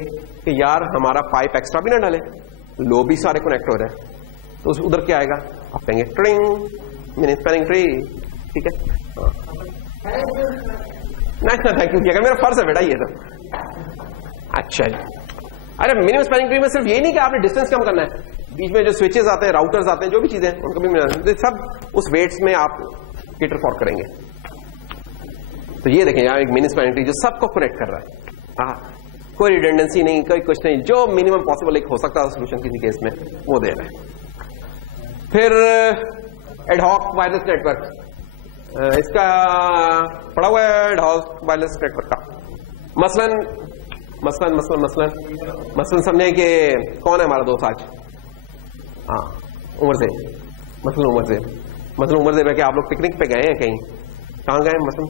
कि यार हमारा पाइप एक्स्ट्रा भी ना डाले, लो भी सारे कनेक्ट हो रहे हैं, तो उधर क्या आएगा? आप कहेंगे ट्रिंग मिनिमम स्पैनिंग ट्री, ठीक है। नेशनल थैंक यू किया, मेरा फर्ज है बेटा ये तो। अच्छा जी, अरे मिनिमम स्पैनिंग ट्री में सिर्फ ये नहीं कि आपने डिस्टेंस कम करना है, बीच में जो स्विचेस आते हैं, राउटर्स आते हैं, जो भी चीजें उनको भी मिलाना, सब उस वेट्स में आप कैटर फॉर करेंगे। तो ये देखें यहाँ एक मिनिमम स्पैनिंग ट्री जो सबको कनेक्ट कर रहा है। हाँ, कोई रिडेंडेंसी नहीं, कोई कुछ नहीं, जो मिनिमम पॉसिबल एक हो सकता है सोल्यूशन किसी केस में वो दे रहा है। फिर एडहॉक वायरलेस नेटवर्क, इसका पड़ा हुआ है एडहॉक वायरलेस नेटवर्क का। मसलन समझे कि कौन है हमारा दोस्त आज? हाँ, उमर से, मसलन उमर से पे कि आप लोग पिकनिक पे गए हैं कहीं, कहाँ गए मसलन?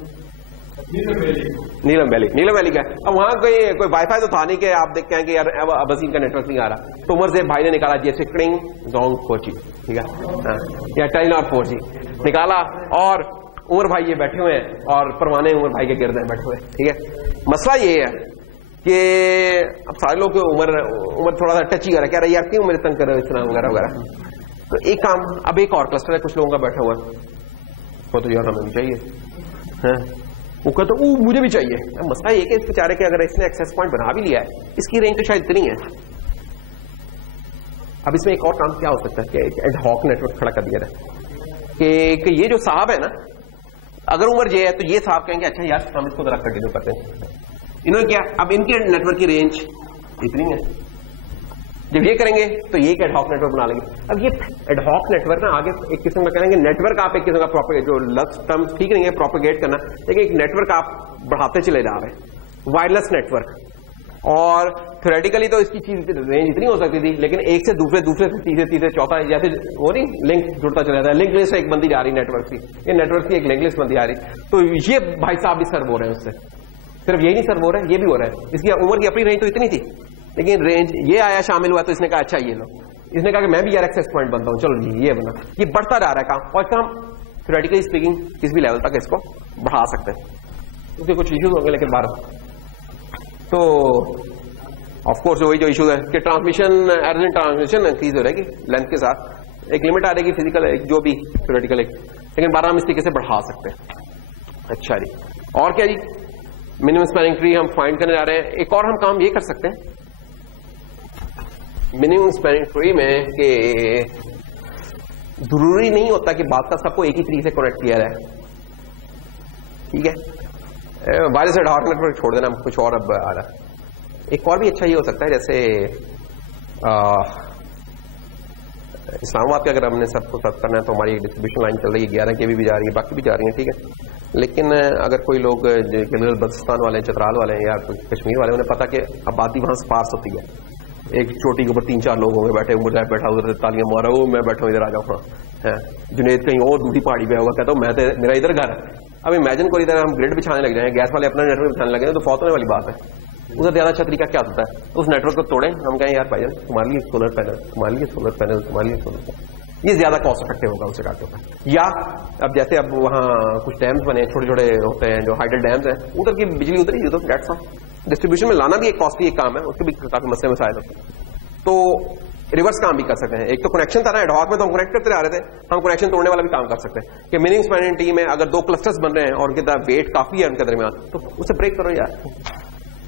नीलम वैली का। अब वहां कोई वाईफाई तो था नहीं कि आप देखते हैं कि यार अब असीम का नेटवर्क नहीं आ रहा, तो उमर से भाई ने निकाला जैसे क्रिंग जोंग 4G, ठीक है, या टेलीनॉर 4G निकाला, और उमर भाई ये बैठे हुए हैं और परवाने उमर भाई के गिर्द बैठे हुए, ठीक है। मसला ये है कि अब सारे लोग उमर थोड़ा सा टची कर रहा है, कह रहा है यार क्यों मेरे तंग कर रहे हो इतना वगैरह वगैरह। तो एक काम, अब एक और क्लस्टर है कुछ लोगों का बैठा हुआ है, वो तो यार हमें भी चाहिए है, वो कहते तो मुझे भी चाहिए। मसला ये कि इस बेचारे के अगर इसने एक्सेस पॉइंट बना भी लिया है, इसकी रेंज तो शायद इतनी है। अब इसमें एक और काम क्या हो सकता है कि एड हॉक नेटवर्क खड़ा कर दिया जाए कि ये जो साहब है ना, अगर उमर जे है तो ये साहब कहेंगे अच्छा यार हम इसको जरा कंटिन्यू करते हैं। इन्होंने क्या, अब इनके नेटवर्क की रेंज इतनी है, जब ये करेंगे तो ये एक एडहॉक नेटवर्क बना लेंगे। अब ये एडहॉक नेटवर्क ना आगे एक किस्म का करेंगे नेटवर्क, आप एक किस्म का जो लफ्ज टर्म ठीक नहीं है प्रोपेगेट करना, लेकिन एक नेटवर्क आप बढ़ाते चले जा रहे हैं, वायरलेस नेटवर्क। और थ्योरेटिकली तो इसकी चीज रेंज इतनी हो सकती थी, लेकिन एक से दूसरे से तीसरे चौथा, जैसे वो नहीं लिंक जुड़ता चला जाता है, लिंक लिस्ट एक बंदी जा रही नेटवर्क की, ये नेटवर्क की एक लिंक लिस्ट बंदी आ रही, तो ये भाई साहब भी सर्व हो रहे हैं उससे। सिर्फ यही नहीं सर्व हो रहा है, ये भी हो रहा है। इसकी उम्र की अपनी रेंज तो इतनी थी, लेकिन रेंज ये आया शामिल हुआ तो इसने कहा अच्छा ये लो, इसने कहा कि मैं भी यार एक्सेस पॉइंट बनता हूं, चलो जी ये बना। ये बढ़ता जा रहा है काम, और इसका हम थ्योरेटिकली स्पीकिंग किस भी लेवल तक इसको बढ़ा सकते हैं। उसके कुछ इश्यूज होंगे लेकिन बार तो ऑफ कोर्स वही जो इशू है कि ट्रांसमिशन अर्जेंट ट्रांसमिशन इंक्रीज हो रहेगी लेंथ के साथ, एक लिमिट आ रहेगी फिजिकल जो भी थ्योरेटिकल, लेकिन 12 हम इस तरीके से बढ़ा सकते हैं। अच्छा जी, और क्या जी, मिनिमम स्पैनिंग ट्री हम फाइंड करने जा रहे हैं। एक और हम काम ये कर सकते हैं मिनिमम स्पैनिंग ट्री में कि जरूरी नहीं होता कि बात का सबको एक ही ट्री से कनेक्ट किया जाए, ठीक है, वायरलेस एड हॉक नेटवर्क छोड़ देना, कुछ और अब आ रहा है। एक और भी अच्छा ये हो सकता है जैसे इस्लामाबाद के अगर हमने सबको सर्व करना है तो हमारी डिस्ट्रीब्यूशन लाइन चल रही है 11 के भी जा रही है, बाकी भी जा रही है, ठीक है। लेकिन अगर कोई लोग बल्तिस्तान वाले, चतराल वाले या कश्मीर वाले, उन्हें पता कि आबादी वहां स्पार्स होती है, एक चोटी के ऊपर 3-4 लोग होंगे बैठे, मुजाहिद बैठा उधर तालियां मारा, वो मैं बैठा हूं इधर आ जाऊँ, है जुनेद कहीं और दूसरी पहाड़ी पे होगा, कहता हूँ मैं तो मेरा इधर घर है। अब इमेजिन को इधर हम ग्रिड बिछाने लग जाए, गैस वाले अपना नेटवर्क बिछाने लगे तो फौत होने वाली बात है। उसका ज्यादा अच्छा तरीका क्या होता है, उस नेटवर्क को तोड़ें, हम कहें यार भाईजान तुम्हारे लिए सोलर पैनल, तुम्हारे लिए सोलर पैनल, तुम्हारे लिए सोलर पैनल, ये ज्यादा कॉस्ट इफेक्टिव होगा उससे काटने का। या अब जैसे अब वहां कुछ डैम्स बने, छोटे छोटे होते हैं जो हाइडल डैम्स हैं, उधर की बिजली उधर ही तो डेट्स ऑल। डिस्ट्रीब्यूशन में लाना भी एक कॉस्टली एक काम है, उसके भी काफी मसले मसाइल होते हैं। तो रिवर्स काम भी कर सकते हैं। एक तो कनेक्शन था ना एडहॉक में, तो हम कनेक्ट करते आ रहे थे, हम कनेक्शन तोड़ने वाला भी काम कर सकते हैं कि मिनिमम स्पैनिंग ट्री में अगर 2 क्लस्टर्स बन रहे हैं और उनके वेट काफी है उनके दरमियान, तो उसे ब्रेक करो यार।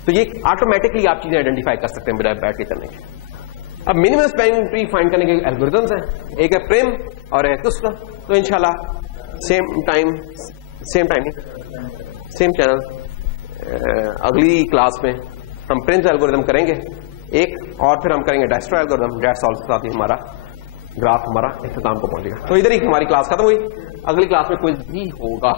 तो ये ऑटोमेटिकली आप चीजें आइडेंटिफाई कर सकते हैं बजाय बैठ के करने के। अब मिनिमम स्पैनिंग ट्री फाइंड करने के एल्गोरिथम्स हैं, एक है प्रिम और एक उसका, तो इंशाल्लाह सेम चैनल अगली क्लास में हम प्रिम्स एल्गोरिथम करेंगे एक, और फिर हम करेंगे डायस्ट्रो एल्गोरिथम, डेट्स ऑल के साथ ही हमारा ग्राफ हमारा इख्तिताम को पहुंचेगा। तो इधर ही हमारी क्लास खत्म हुई, अगली क्लास में क्विज भी होगा।